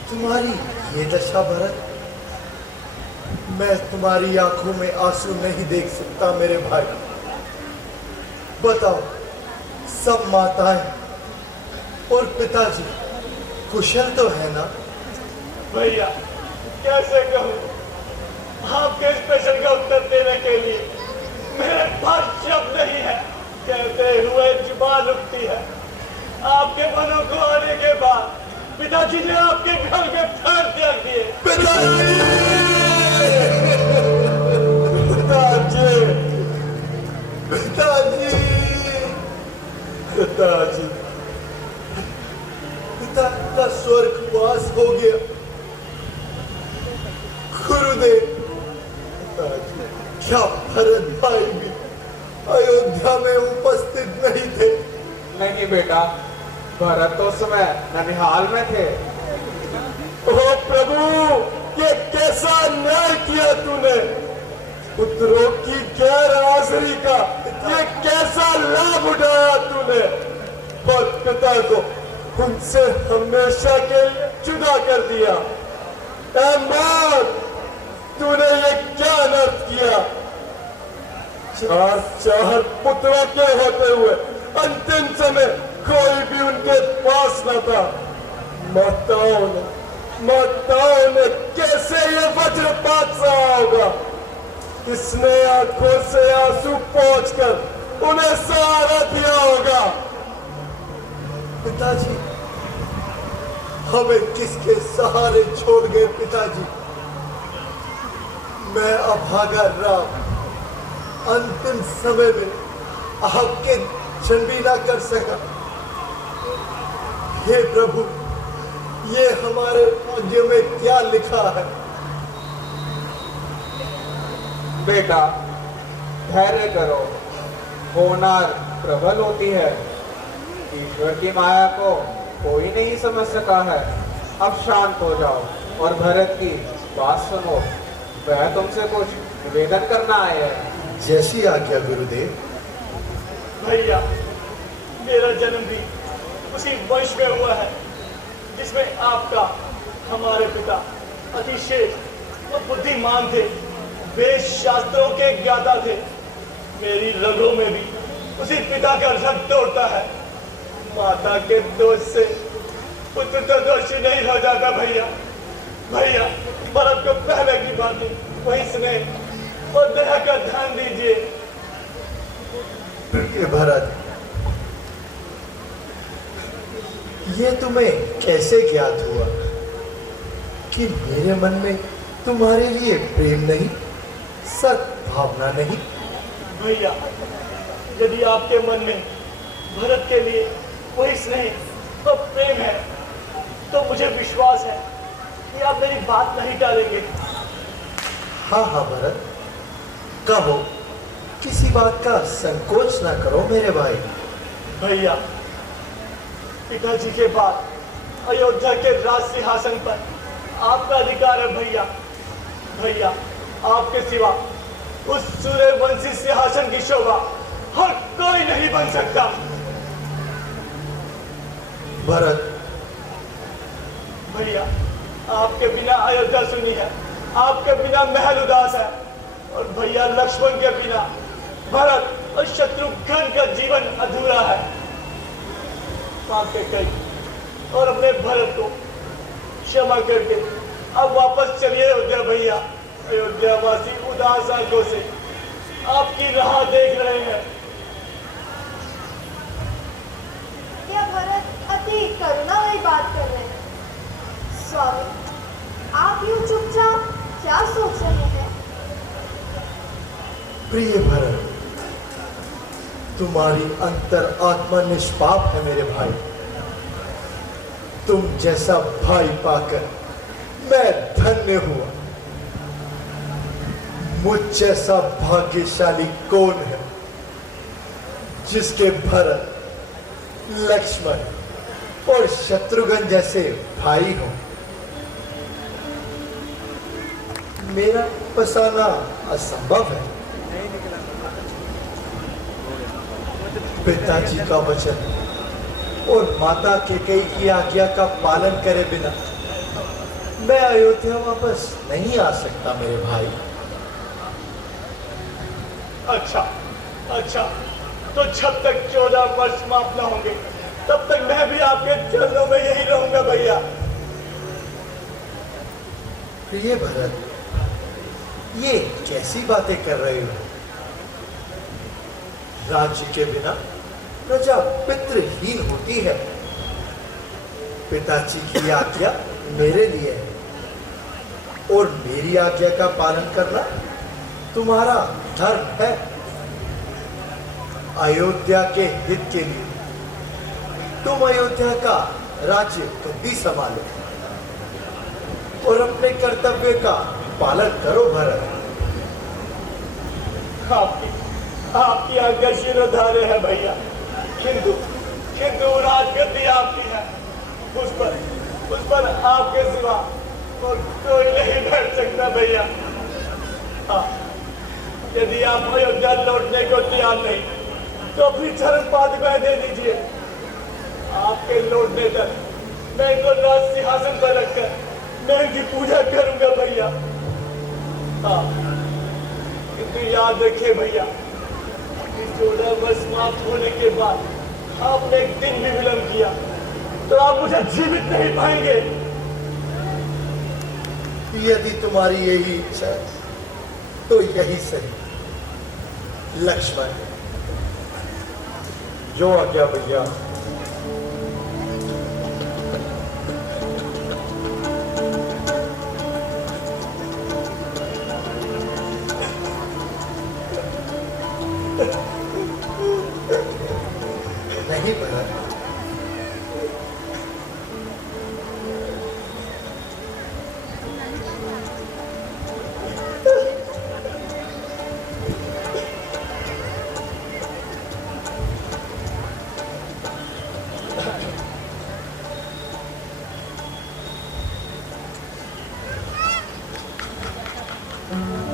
तुम्हारी ये दशा भरत, मैं तुम्हारी आंखों में आंसू नहीं देख सकता मेरे भाई। बताओ, सब माताएं और पिताजी कुशल तो है ना? भैया कैसे कहूँ, आपके इस प्रश्न का उत्तर देने के लिए मेरे पास शब्द नहीं है। कहते हुए जुबान उठती है। आपके मनों को आने के बाद पिताजी ने आपके घर में प्राण त्याग दिए। पिताजी, पिताजी, पिताजी, पिता का स्वर्गवास हो गया। गुरुदेव, पिताजी, क्या भरत भाई भी अयोध्या में उपस्थित नहीं थे? नहीं बेटा, भरत तो उस समय ननिहाल में थे। ओ प्रभु, ये कैसा न्याय किया तूने? पुत्रों की गैर हाजिरी का ये कैसा लाभ उठाया तूने और पिता को उनसे हमेशा के लिए जुदा कर दिया। ऐ मौत, तूने ये क्या अनर्थ किया? चार पुत्रों के होते हुए अंतिम समय कोई भी उनके पास न था। माताओं ने कैसे ये वज्रपात सहा होगा? किसने आंखों से आंसू पोंछकर उन्हें सहारा दिया होगा? पिताजी, हमें किसके सहारे छोड़ गए पिताजी? मैं अभागा राम अंतिम समय में आपके क्षण भी ना कर सका। हे प्रभु, ये हमारे भाग्य में क्या लिखा है? बेटा धैर्य करो, होनार प्रबल होती है। ईश्वर की माया को कोई नहीं समझ सका है। अब शांत हो जाओ और भरत की बात सुनो। वह तुमसे कुछ निवेदन करना आए हैं। जैसी आज्ञा गुरुदेव। भैया, मेरा जन्म भी उसी वंश में हुआ है जिसमें आपका, हमारे पिता अतिशय और बुद्धिमान थे। वे शास्त्रों के ज्ञाता थे। मेरी रगों में भी उसी पिता का रक्त दौड़ता है। माता के दोष से पुत्र तो दोषी नहीं हो जाता भैया। भैया, भरत को पहले की बात वही स्नेह और दया का ध्यान दीजिए। प्रिय भरत, ये तुम्हें कैसे ज्ञात हुआ कि मेरे मन में तुम्हारे लिए प्रेम नहीं, सद्भावना नहीं? भैया, यदि आपके मन में भरत के लिए वही स्नेह और प्रेम है तो मुझे विश्वास है कि आप मेरी बात नहीं टालेंगे। हाँ हाँ भरत, कहो, किसी बात का संकोच ना करो मेरे भाई। भैया, पिताजी के बाद अयोध्या के राज सिंहासन पर आपका अधिकार है भैया। भैया, आपके सिवा उस सूर्यवंशी सिंहासन की शोभा हर कोई नहीं बन सकता। भरत, भैया, आपके बिना अयोध्या सुनी है, आपके बिना महल उदास है, और भैया लक्ष्मण के बिना भरत और शत्रुघ्न का जीवन अधूरा है। कई और अपने भरत को क्षमा करके अब वापस चलिए अयोध्या। भैया, अयोध्या वासी उदास आंखों से आपकी राह देख रहे हैं। क्या भरत अति करुणामयी बात कर रहे हैं? स्वामी, आप यूं चुपचाप क्या सोच रहे हैं? प्रिय भरत, तुम्हारी अंतर आत्मा निष्पाप है मेरे भाई। तुम जैसा भाई पाकर मैं धन्य हुआ। मुझ जैसा भाग्यशाली कौन है जिसके भरत, लक्ष्मण और शत्रुघ्न जैसे भाई हो। मेरा बसाना असंभव है। पिताजी का वचन और माता कैकेयी की आज्ञा का पालन करे बिना मैं अयोध्या वापस नहीं आ सकता मेरे भाई। अच्छा अच्छा, तो जब तक 14 वर्ष समाप्त न होंगे तब तक मैं भी आपके चरणों में यही रहूंगा भैया। प्रिय भरत, ये कैसी बातें कर रहे हो? राज्य के बिना प्रजा पितृहीन होती है। पिताजी की आज्ञा मेरे लिए है और मेरी आज्ञा का पालन करना तुम्हारा धर्म है। अयोध्या के हित के लिए तुम अयोध्या का राज्य गद्दी संभालो और अपने कर्तव्य का पालन करो भरत। आपकी आज्ञा शिरोधार्य है भैया, किंतु राजगद्दी आपकी है, उस पर आपके सिवा और कोई नहीं बैठ सकता भैया। यदि आप अयोध्या लौटने को तैयार नहीं तो अपनी चरण पादुकाएं दे दीजिए। आपके लौटने तक मैं इनको राज सिंहासन पर रखकर मैं इनकी पूजा करूंगा भैया। किंतु याद रखिए भैया, 14 वर्ष समाप्त होने के बाद आपने एक दिन भी विलंब किया तो आप मुझे जीवित नहीं पाएंगे। यदि तुम्हारी यही इच्छा है तो यही सही। लक्ष्मण, जो आज्ञा भैया। नहीं भरत,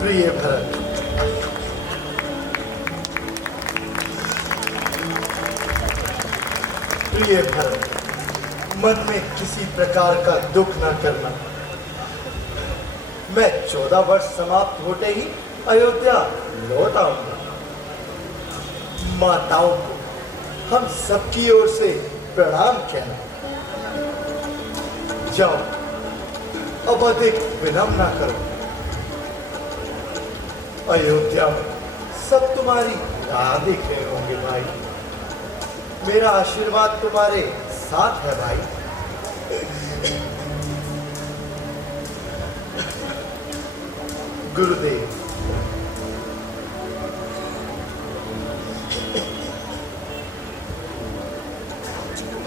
प्रिय भरत, प्रिय भरत, मन में किसी प्रकार का दुख न करना। मैं 14 वर्ष समाप्त होते ही अयोध्या लौट आऊंगा। माताओं को हम सबकी ओर से प्रणाम कहना। जाओ, अब अधिक विलंब ना करो। अयोध्या में सब तुम्हारी राह देख रहे होंगे भाई। मेरा आशीर्वाद तुम्हारे साथ है भाई। गुरुदेव,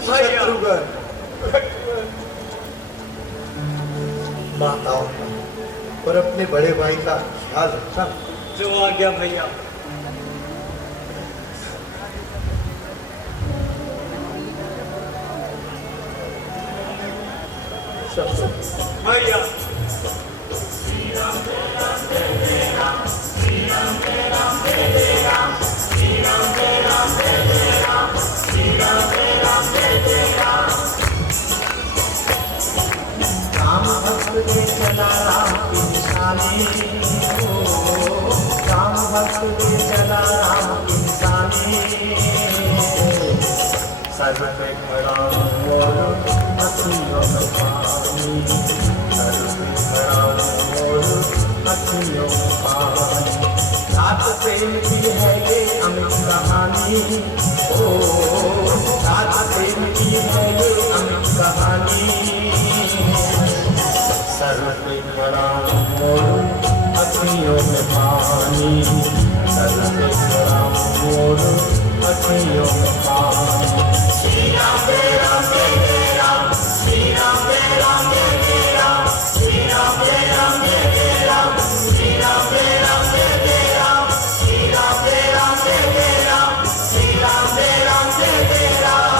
शत्रुघ्न, माताओं और अपने बड़े भाई का ख्याल रखना। जो आ गया भैया। भैया राम भक्त ने चला राम की निशानी, राम भक्त ने चला राम की निशानी। सर्व पे खड़ा मोर अखियों में पानी, सर्व पे खड़ा मोर अखियों में पानी। रात प्रेम की है ये अमित कहानी, ओ रात प्रेम की है ये अमित कहानी। सर्व पे खड़ा मोर अखियों में पानी, सर्व पे खड़ा मोर अखियों में पानी। श्री राम जय राम जय राम, श्री राम जय राम जय राम, श्री राम जय राम जय राम, श्री राम जय राम जय राम, श्री राम जय राम जय राम, श्री राम जय राम जय राम।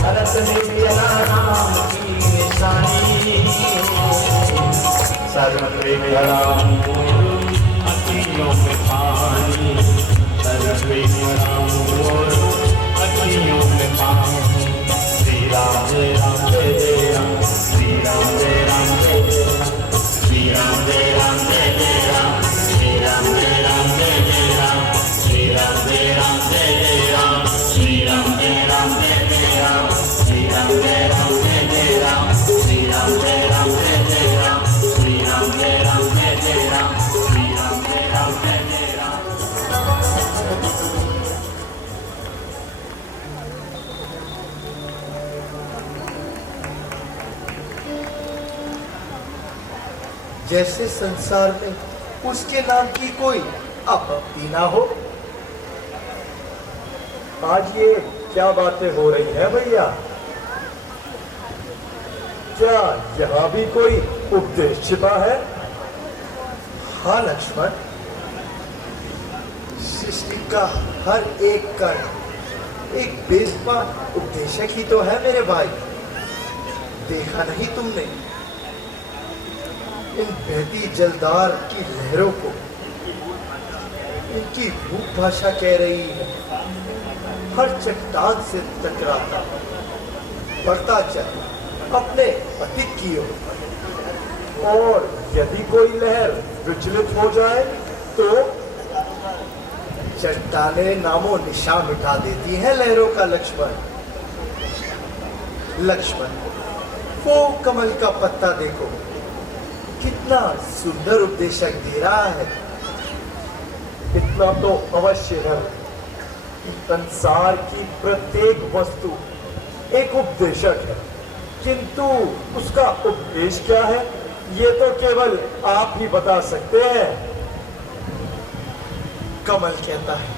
भरत ने मिला राम की निशानी, सर पे राम अखियों में पानी, सर पे राम अखियों में पानी। श्री राम जय राम जय जय राम, श्री राम जय राम जय जय राम, श्री राम जय राम जय जय राम, श्री राम जय राम जय जय राम, श्री राम जय राम जय जय राम, श्री राम जय राम जय जय राम, श्री राम जय राम जय जय राम, श्री राम जय राम जय जय राम, श्री राम जय राम जय जय राम, श्री राम जय राम जय जय राम। जैसे संसार में उसके नाम की कोई आपत्ति ना हो। आज ये क्या बातें हो रही हैं भैया? क्या यहाँ भी कोई उपदेश छिपा है? हाँ लक्ष्मण, सृष्टि का हर एक कण एक बेजुबान उपदेशक ही तो है मेरे भाई। देखा नहीं तुमने इन बहती जलदार की लहरों को? इनकी रूप भाषा कह रही है, हर चट्टान से टकराता बढ़ता चल अपने अतीत की ओर। और यदि कोई लहर विचलित हो जाए तो चट्टाने नामो निशान मिटा देती हैं लहरों का लक्ष्मण। लक्ष्मण, वो कमल का पत्ता देखो, कितना सुंदर उपदेशक दे रहा है। इतना तो अवश्य है कि संसार की प्रत्येक वस्तु एक उपदेशक है, किंतु उसका उपदेश क्या है ये तो केवल आप ही बता सकते हैं। कमल कहता है,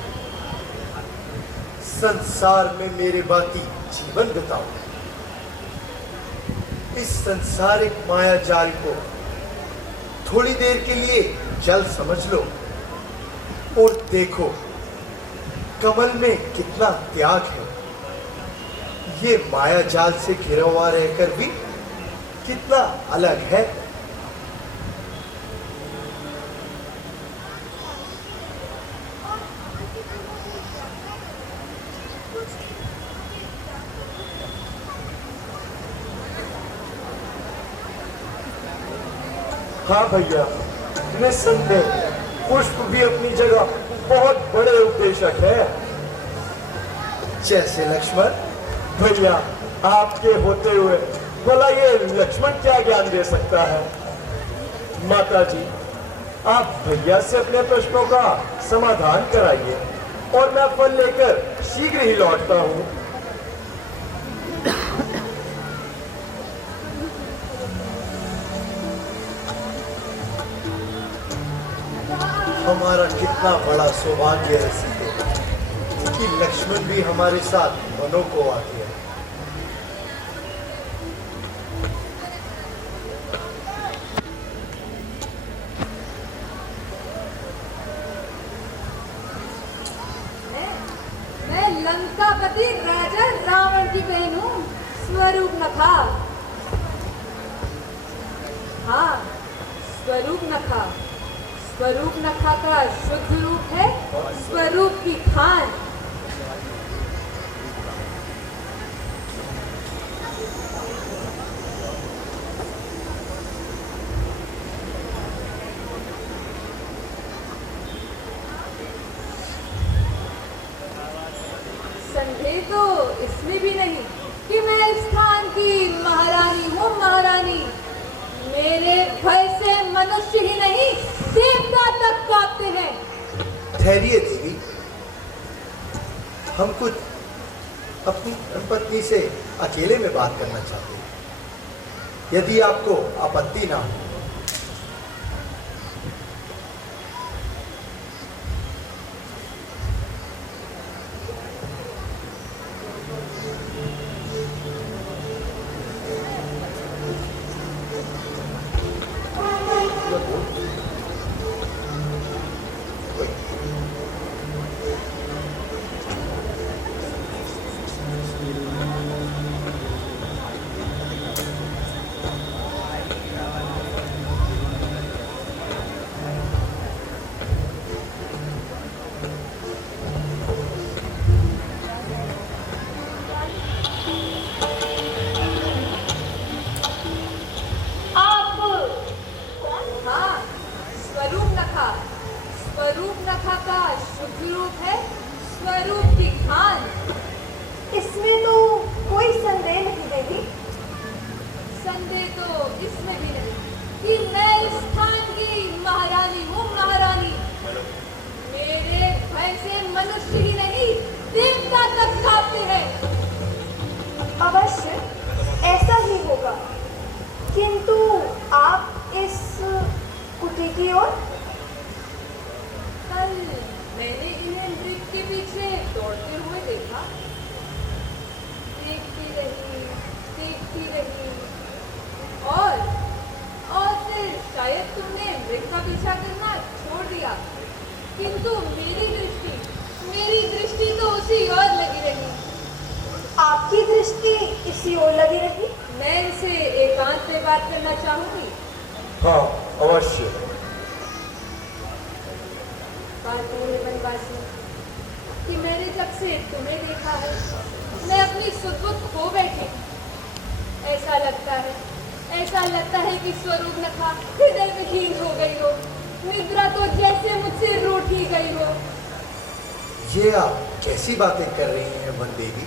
संसार में मेरे बाती जीवन बिताओ। इस संसारिक माया जाल को थोड़ी देर के लिए जल समझ लो और देखो कमल में कितना त्याग है। ये माया जाल से घिरा हुआ रहकर भी कितना अलग है। हाँ भैया, निस्संदेह पुष्प भी अपनी जगह बहुत बड़े उपदेशक है। जैसे लक्ष्मण? भैया, आपके होते हुए भला ये लक्ष्मण क्या ज्ञान दे सकता है? माता जी, आप भैया से अपने प्रश्नों का समाधान कराइए और मैं फल लेकर शीघ्र ही लौटता हूँ। हमारा कितना बड़ा सौभाग्य है सीते कि लक्ष्मण भी हमारे साथ वनों को आते हैं। मैं लंकापति राजा रावण की बहन हूँ, स्वरूप नखा। हाँ, स्वरूप नखा। स्वरूप नखा का शुद्ध रूप है स्वरूप की खान। संदेह तो इसमें भी नहीं कि मैं इस स्थान की महारानी हूँ, महारानी। मेरे भय से मनुष्य ही नहीं देवता तक कांपते हैं। ठहरिए देवी, हम कुछ अपनी धर्मपत्नी से अकेले में बात करना चाहते हैं, यदि आपको आपत्ति ना हो। आपकी दृष्टि इसी ओर लगी रही। मैं इनसे एकांत में बात करना चाहूंगी। हाँ, अवश्य। बात ये है बनवासी कि मैंने जब से तुम्हें देखा है मैं अपनी सुध-बुध खो बैठी। ऐसा लगता है कि स्वरूप नखा हृदय विहीन हो गई हो, निद्रा तो जैसे मुझसे रूठ ही गई हो। ये आप कैसी बातें कर रही हैं वन देवी?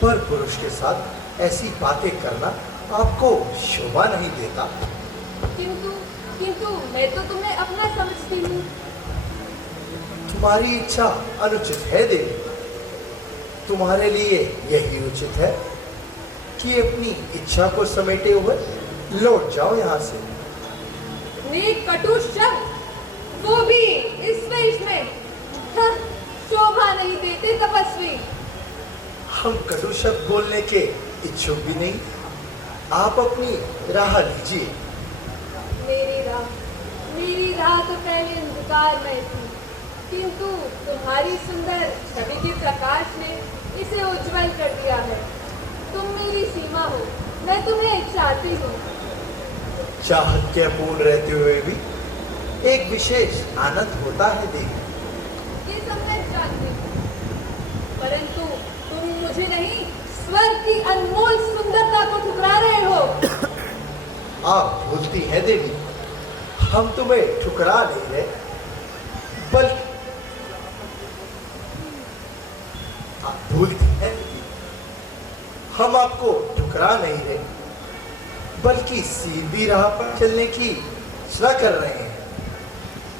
पर पुरुष के साथ ऐसी बातें करना आपको शोभा नहीं देता। किंतु मैं तो तुम्हें अपना समझती हूँ। तुम्हारी इच्छा अनुचित है देवी। तुम्हारे लिए यही उचित है कि अपनी इच्छा को समेटे हुए लौट जाओ यहाँ से। नेक कटु शब्द, वो भी इस वेश में, हाँ, शोभा नहीं देते तपस्वी। हम कटु शब्द बोलने के इच्छुक भी नहीं। आप अपनी राह लीजिए। मेरी राह तो पहले अंधकार में थी, किंतु तुम्हारी सुंदर छवि के प्रकाश ने इसे उज्जवल कर दिया है। तुम मेरी सीमा हो, मैं तुम्हें चाहती हूँ। चाहत के अपूर्ण रहते हुए भी एक विशेष आनंद होता है देवी। ये सब मैं जानती हूँ, परंतु तुम मुझे नहीं, स्वर्ग की अनमोल सुंदरता को ठुकरा रहे हो। आप भूलती हैं देवी, हम तुम्हें ठुकरा नहीं रहे, बल्कि आप भूलती हैं, हम आपको ठुकरा नहीं रहे, बल्कि सीधी राह पर चलने की सलाह कर रहे हैं।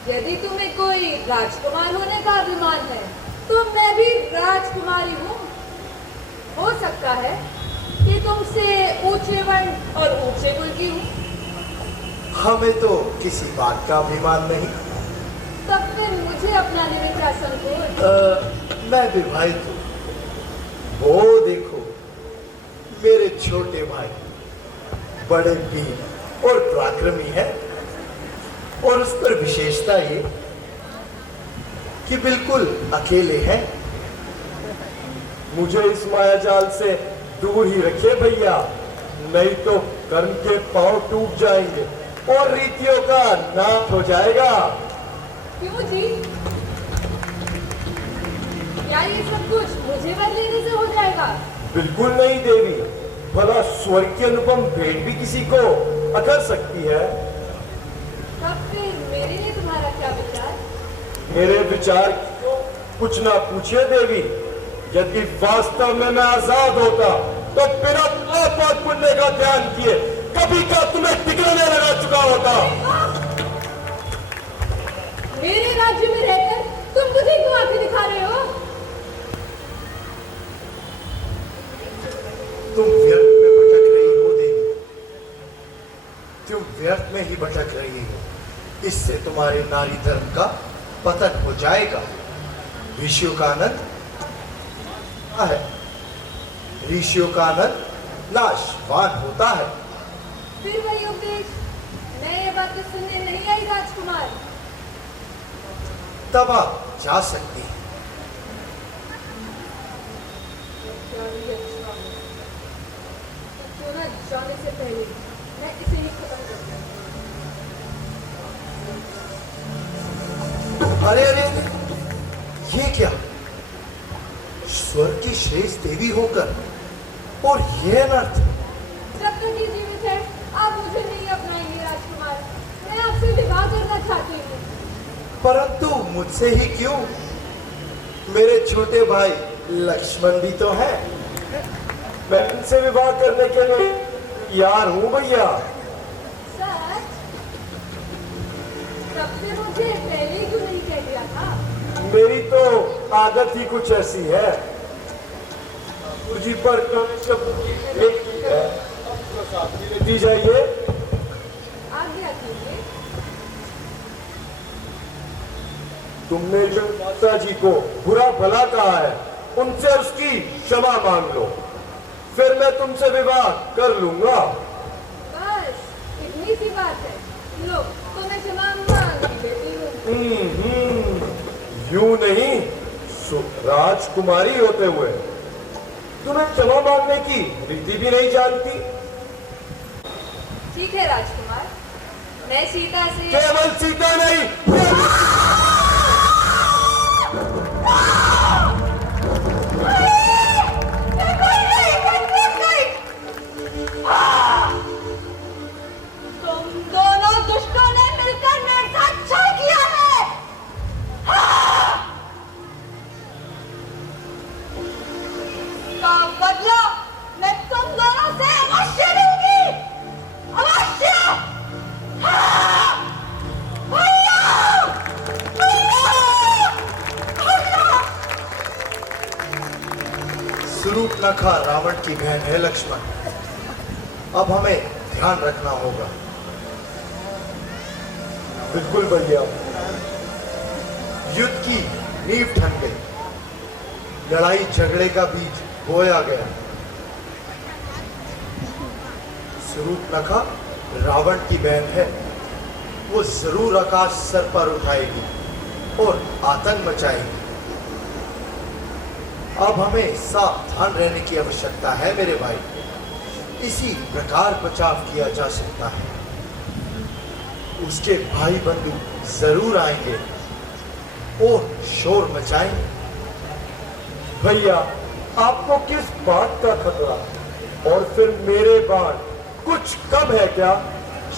यदि तुम्हें कोई राजकुमार होने का अभिमान है, तो मैं भी राजकुमारी हूँ। हो सकता है कि तुमसे ऊंचे वर्ण और ऊंचे कुल की हूँ। हमें तो किसी बात का अभिमान नहीं। तब फिर मुझे अपनाने में क्या संकोच? मैं विवाहित हूँ। वो देखो, मेरे छोटे भाई बड़े वीर और पराक्रमी है, और उस पर विशेषता ये कि बिल्कुल अकेले हैं। मुझे इस मायाजाल से दूर ही रखिए भैया, नहीं तो कर्म के पांव टूट जाएंगे और रीतियों का नाश हो जाएगा। क्यों जी? क्या ये सब कुछ मुझे वर लेने से हो जाएगा? बिल्कुल नहीं देवी, भला स्वर्ग की अनुपम भेंट भी किसी को अकर सकती है। तब फिर मेरे लिए तुम्हारा क्या विचार? मेरे विचार को कुछ ना पूछिए देवी। यदि वास्तव में मैं आजाद होता तो बिना पाप और पुण्य का ध्यान किए कभी का तुम्हें ठिकाने लगा चुका होता। मेरे राज्य में रहकर तुम मुझे क्यों आंखें दिखा रहे हो? तुम व्यर्थ में भटक रही हो देवी, तुम व्यर्थ में ही भटक रही हो। इससे तुम्हारे नारी धर्म का पतन हो जाएगा। ऋषियों का आनंद है, ऋषियों का आनंद नाशवान होता है। फिर वही उपदेश, मैं ये बातें सुनने नहीं आई राजकुमार। तब आप जा सकती हैं। क्यों ना जाने से पहले मैं इसे ही खत्म कर दूं। अरे अरे, ये क्या? स्वर्ग की श्रेष्ठ देवी होकर और ये अनर्थ। जब तक ये जीवित है आप मुझे नहीं अपनाएंगे राजकुमार। मैं आपसे विवाह करना चाहती हूँ। परंतु मुझसे ही क्यों? मेरे छोटे भाई लक्ष्मण भी तो है। मैं इनसे विवाह करने के लिए तैयार हूँ भैया। सच? तब से मुझे पहले क्यों नहीं कह दिया था? मेरी तो आदत ही कुछ ऐसी है। जी पर दी जाइए। आज्ञा कीजिए। तुमने जो माता जी को बुरा भला कहा है, उनसे उसकी क्षमा मांग लो, फिर मैं तुमसे विवाह कर लूंगा। बस इतनी सी बात है। लो तो मैं क्षमा मांग ही लेती हूँ। यूं नहीं, राजकुमारी होते हुए। तुम्हें क्षमा मांगने की रीति भी नहीं जानती। ठीक है राजकुमार, मैं सीता से केवल सीता नहीं, तुम दोनों दुष्टों ने मिलकर मेरे साथ छल किया है। का बदला मैं तुम दोनों से अवश्य लूंगी, अवश्य। भैया, भैया। सूर्पनखा रावण की बहन है लक्ष्मण। अब हमें ध्यान रखना होगा। बिल्कुल भैया। युद्ध की नींव ठन गई, लड़ाई झगड़े का बीज बोया गया। सूर्पनखा रावण की बहन है, वो जरूर आकाश सर पर उठाएगी और आतंक मचाएगी। अब हमें सावधान रहने की आवश्यकता है मेरे भाई। इसी प्रकार बचाव किया जा सकता है। उसके भाई बंधु जरूर आएंगे और शोर मचाएंगे। भैया, आपको किस बात का खतरा? और फिर मेरे बाण कुछ कम है क्या?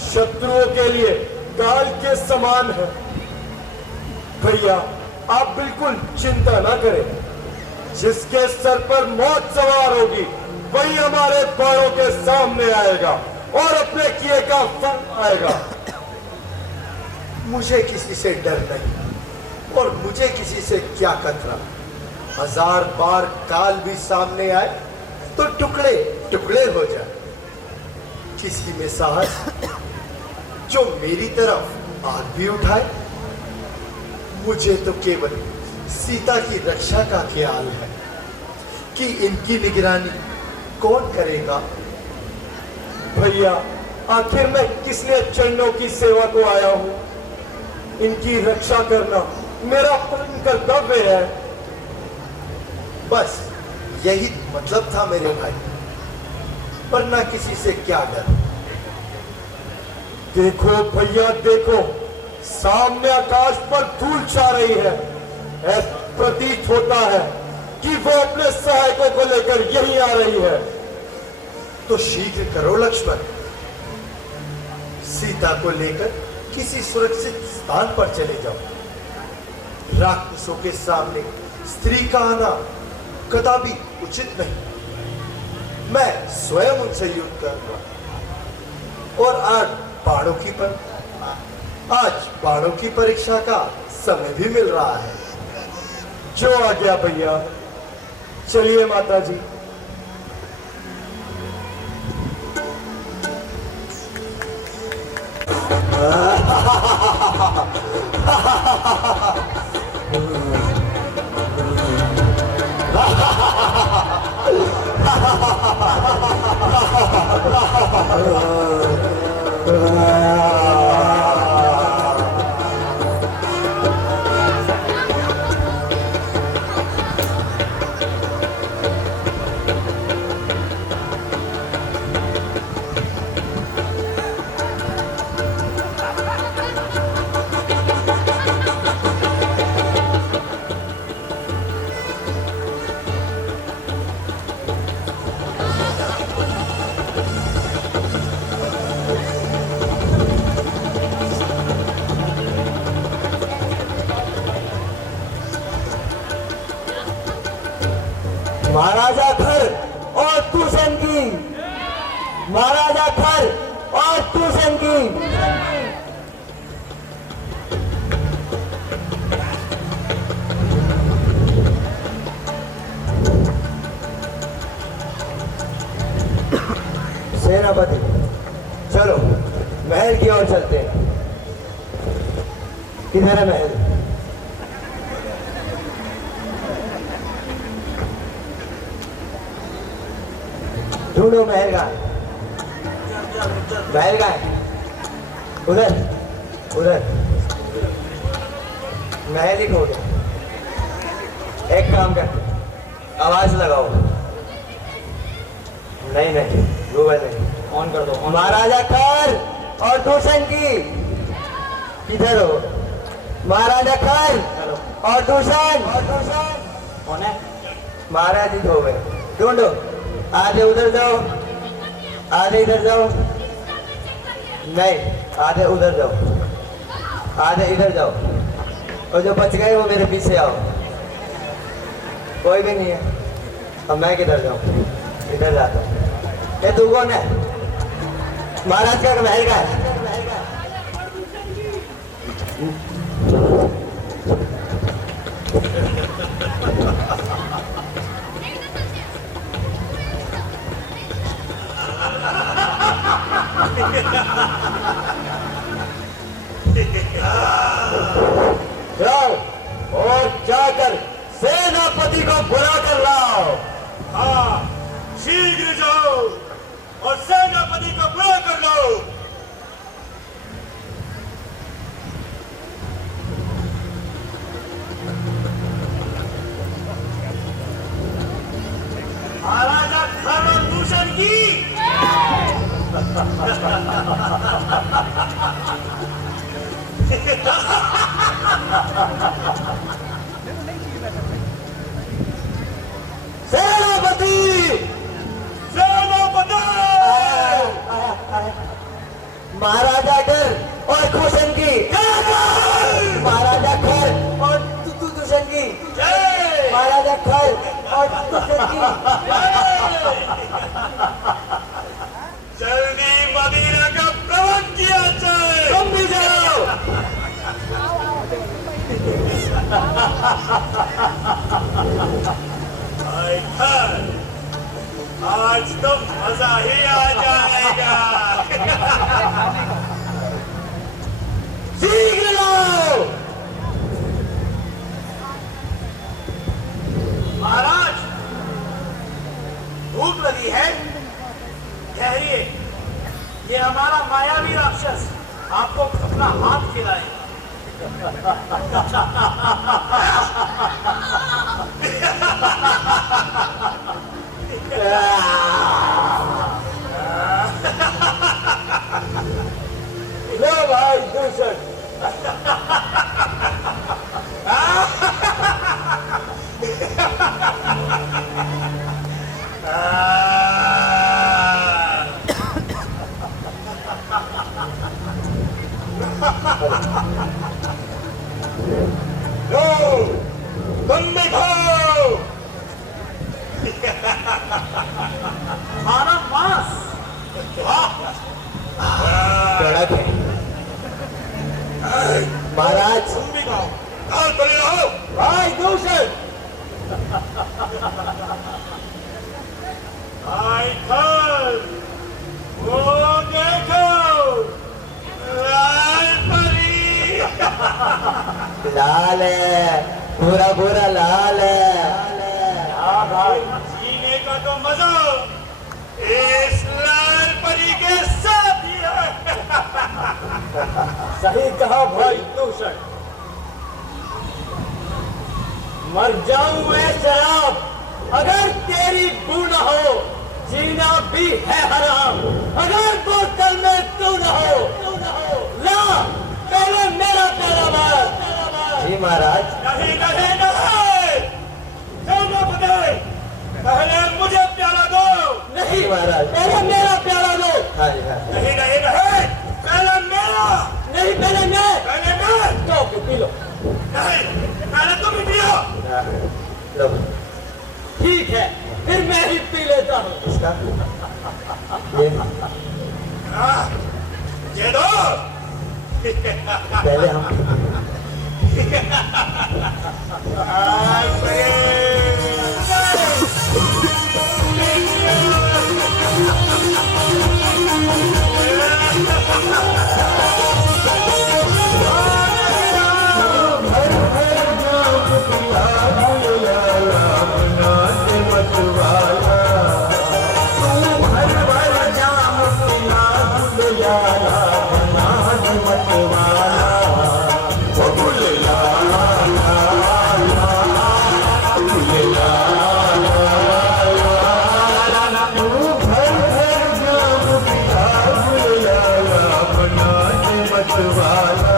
शत्रुओं के लिए काल के समान है। भैया, आप बिल्कुल चिंता ना करें। जिसके सर पर मौत सवार होगी वही हमारे बाणों के सामने आएगा और अपने किए का फल आएगा। मुझे किसी से डर नहीं और मुझे किसी से क्या खतरा। 1000 बार काल भी सामने आए तो टुकड़े टुकड़े हो जाए। किसी में साहस जो मेरी तरफ आग भी उठाए। मुझे तो केवल सीता की रक्षा का ख्याल है कि इनकी निगरानी कौन करेगा। भैया, आखिर मैं किस लिए चरणों की सेवा को आया हूँ? इनकी रक्षा करना मेरा परम कर्तव्य है। बस यही मतलब था मेरे भाई, वरना किसी से क्या डर। देखो भैया, देखो, सामने आकाश पर धूल छा रही है। प्रतीत होता है कि वो अपने सहायकों को लेकर यहीं आ रही है। तो शीघ्र करो लक्ष्मण, सीता को लेकर किसी सुरक्षित स्थान पर चले जाओ। राक्षसों के सामने स्त्री का आना कदापि उचित नहीं। मैं स्वयं उनसे युद्ध करूंगा। और आज बाणों की परीक्षा का समय भी मिल रहा है। जो आ गया भैया। चलिए माता जी। महाराजा खर और तू संगी, महाराजा खर और तू संगी। सेनापति, चलो महल की ओर चलते हैं। किधर है महल? ढूंढो महल का। महल का है उधर, उधर महल ही ढूंढो। एक काम करते, आवाज लगाओ, नहीं नहीं गूगल नहीं। ऑन कर दो ऑन। महाराजा खर और दूषण की किधर हो? महाराजा खर और दूषण कौन है? महाराज जी हो गए, ढूंढो। आधे उधर जाओ, आधे इधर जाओ, नहीं आधे उधर जाओ, आधे इधर जाओ, और जो बच गए वो मेरे पीछे आओ। कोई भी नहीं है, अब मैं किधर जाऊँ? इधर जाता हूँ। ये तू कौन है? महाराज का महल का है। जाओ और जाकर सेनापति को बुला कर लाओ। हाँ, शीघ्र जाओ और सेनापति को बुला कर लाओ। महाराजा खर और दूषण की सेनापति सेनापति महाराजा खर और दूषण की, महाराजा खर और दूषण की, महाराजा खर और दूषण की। जल्दी मदीना का प्रबंध किया जाए। तुम भी जाओ। भाई खर, आज तो मजा ही आ जाएगा। शीघ्र लाओ। महाराज, भूख लगी है, ठहरिए। ये हमारा मायावी राक्षस आपको अपना हाथ खिलाएगा। लो भाई दूषण। लो, तुम भी खाओ। हमारा मांस कड़क है। महाराज तुम भी खाओ। दाल बने रहो। भाई दूषण। भाई खर, वो देखो, लाल परी। लाल है, पूरा पूरा लाल है। हाँ भाई, जीने का तो मजा इस लाल परी के साथ ही है। सही कहा भाई दूषण। मर जाऊं मैं शराब, अगर तेरी बू न हो, जीना भी है हराम। अगर बोतल में तू न हो, ला पहले मेरा पहला बार। जी महाराज। नहीं नहीं नहीं, सेनापति, पहले मुझे प्याला दो। नहीं महाराज। पहले मेरा प्याला दो। हाँ जी हाँ। नहीं नहीं नहीं, पहले मेरा। नहीं पहले मैं। पहले मैं। तो पी लो। नहीं, पहले तुम ही पियो। लो ठीक है, फिर मैं ही पी लेता हूँ। इसका ये ये दो। पहले हम ला वाला।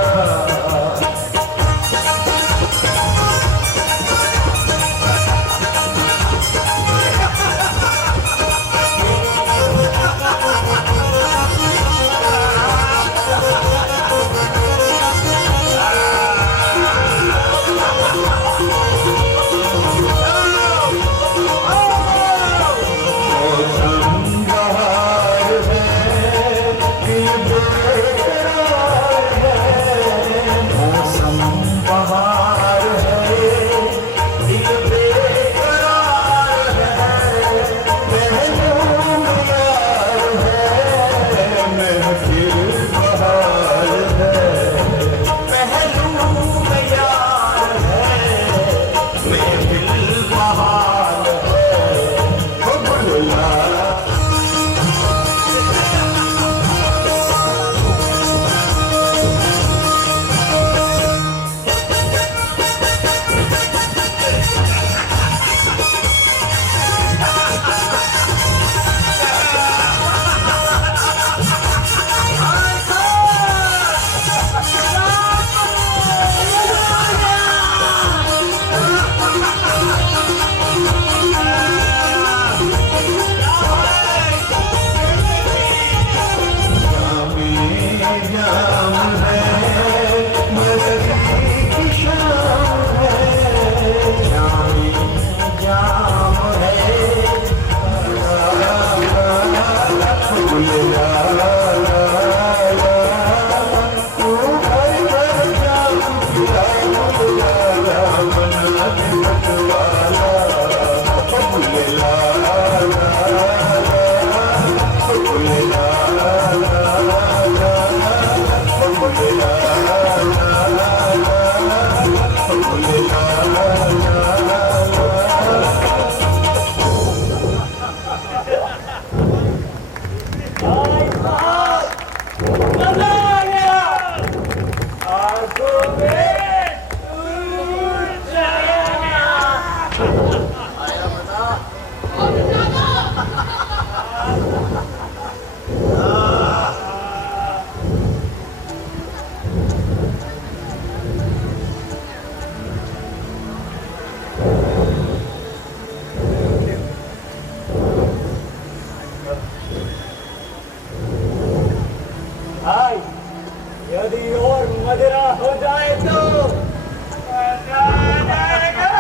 यदि और मदिरा हो जाए तो मजा आ जाएगा।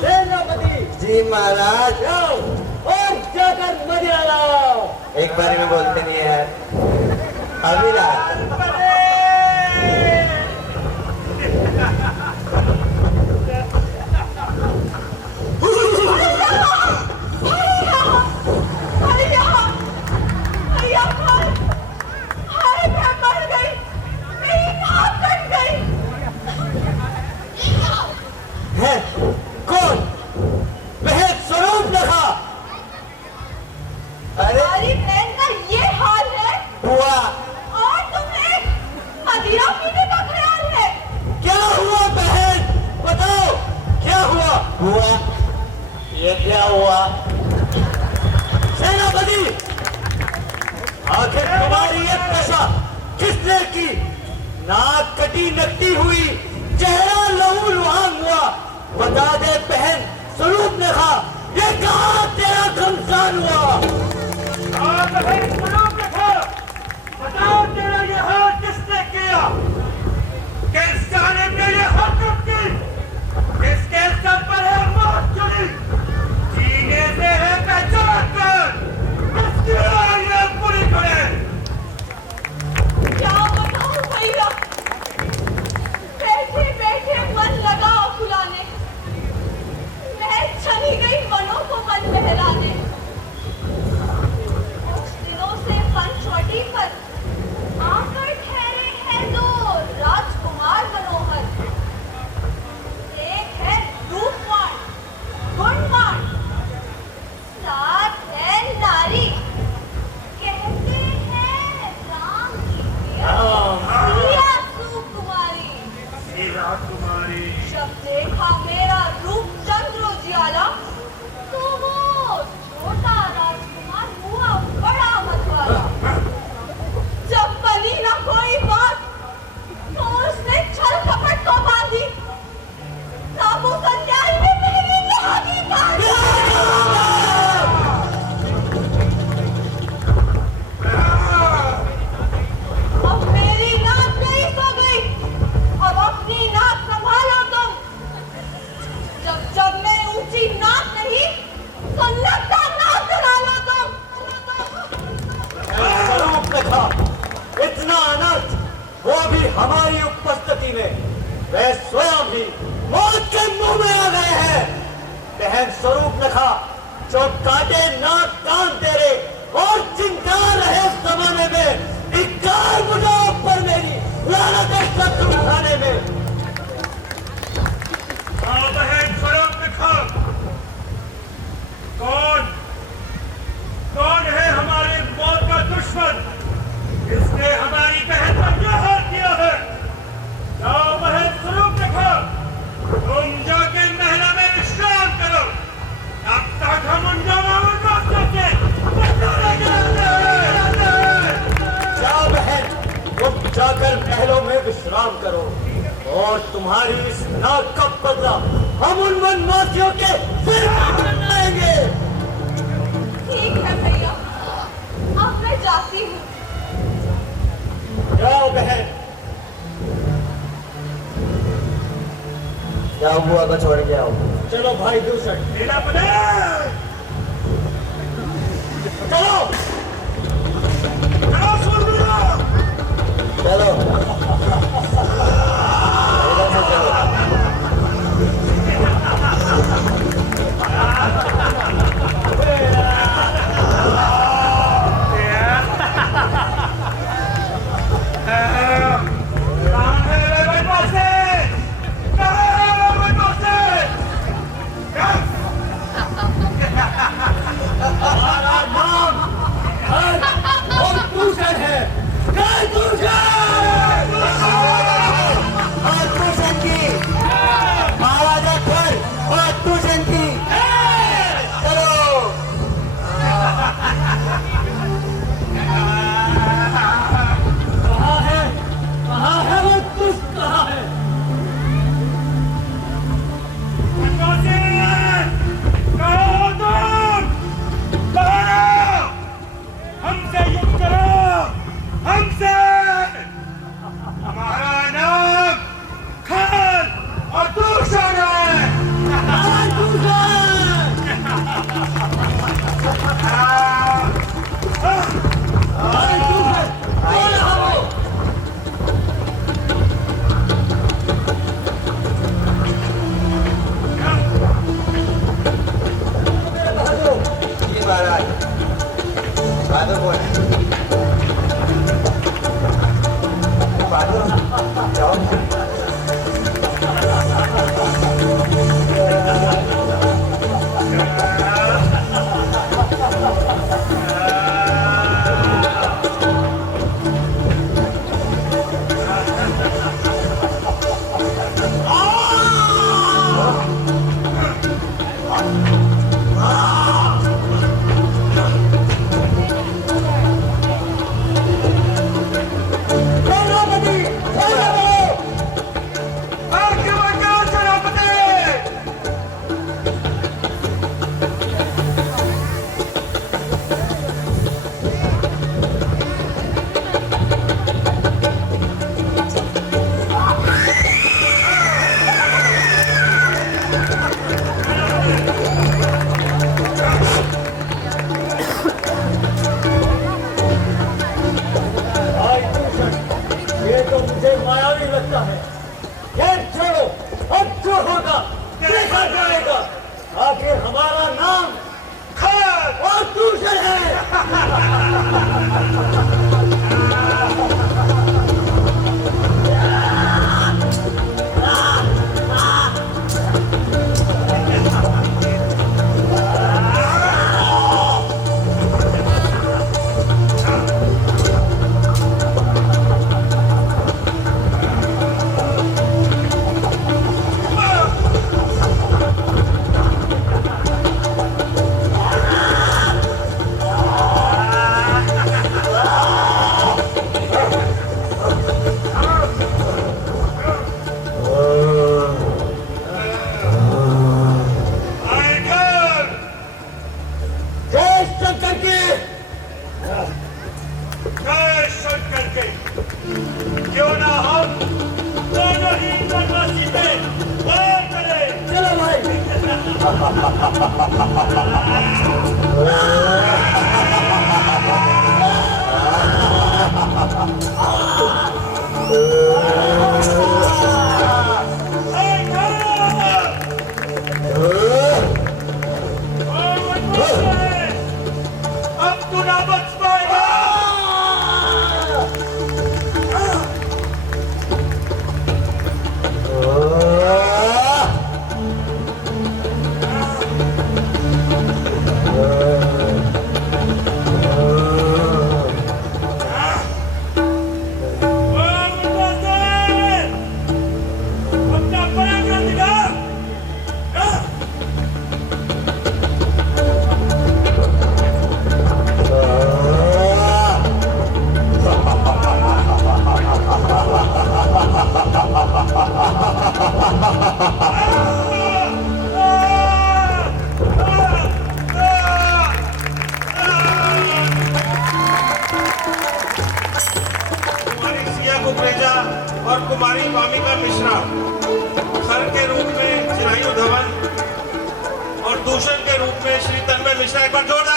सेनापति जी महाराज, और जाकर मदिरा लाओ। एक बारी में बोलते नहीं है अभी है कौन? बहन स्वरूप देखा। हमारी बहन का ये हाल है हुआ और तुम्हें मदिरा पीने का ख्याल है। क्या हुआ बहन, बताओ क्या हुआ? हुआ ये क्या हुआ? सेनापति, आखिर तुम्हारी ये दशा किसने की? नाक कटी नकटी हुई, चेहरा लहू लुहान हुआ। बता दे बहन स्वरूप ने कहा, ये कहा तेरा घमसान हुआ? बताओ तेरा ये हाल किसने किया? किस जानिब ने ये हरकत की? किसके सर पर है मौत चढ़ी? जीने से है पहचान कर, किसकी है ये पूरी करे? क्या बताऊं भैया, बैठे बैठे मन लगा फुलाने, मैं चली गई जो काटे नाक कान तेरे और चिंता रहे जमाने में इक्कार मुझे पर मेरी लानत है शत्रु खाने में। बहन शर्म दिखा। कौन है हमारे मौत का दुश्मन? इसने हमारी बहन पर क्या हाथ किया है? जाओ बहन स्वरूप दिखा। तुम जाके महला में विश्राम करो। अब तक हम उन दोनों को करके जाओ बहन, तुम जाकर महलों में विश्राम करो और तुम्हारी इस नाक का बदला हम उन वनवासियों के सिर पर बनाएंगे। ठीक है भैया, अब मैं जाती हूँ। जाओ बहन। जाओ बुआ को छोड़ के आओ। चलो भाई दूसर चलो चलो मिश्रा एक बार जोरदार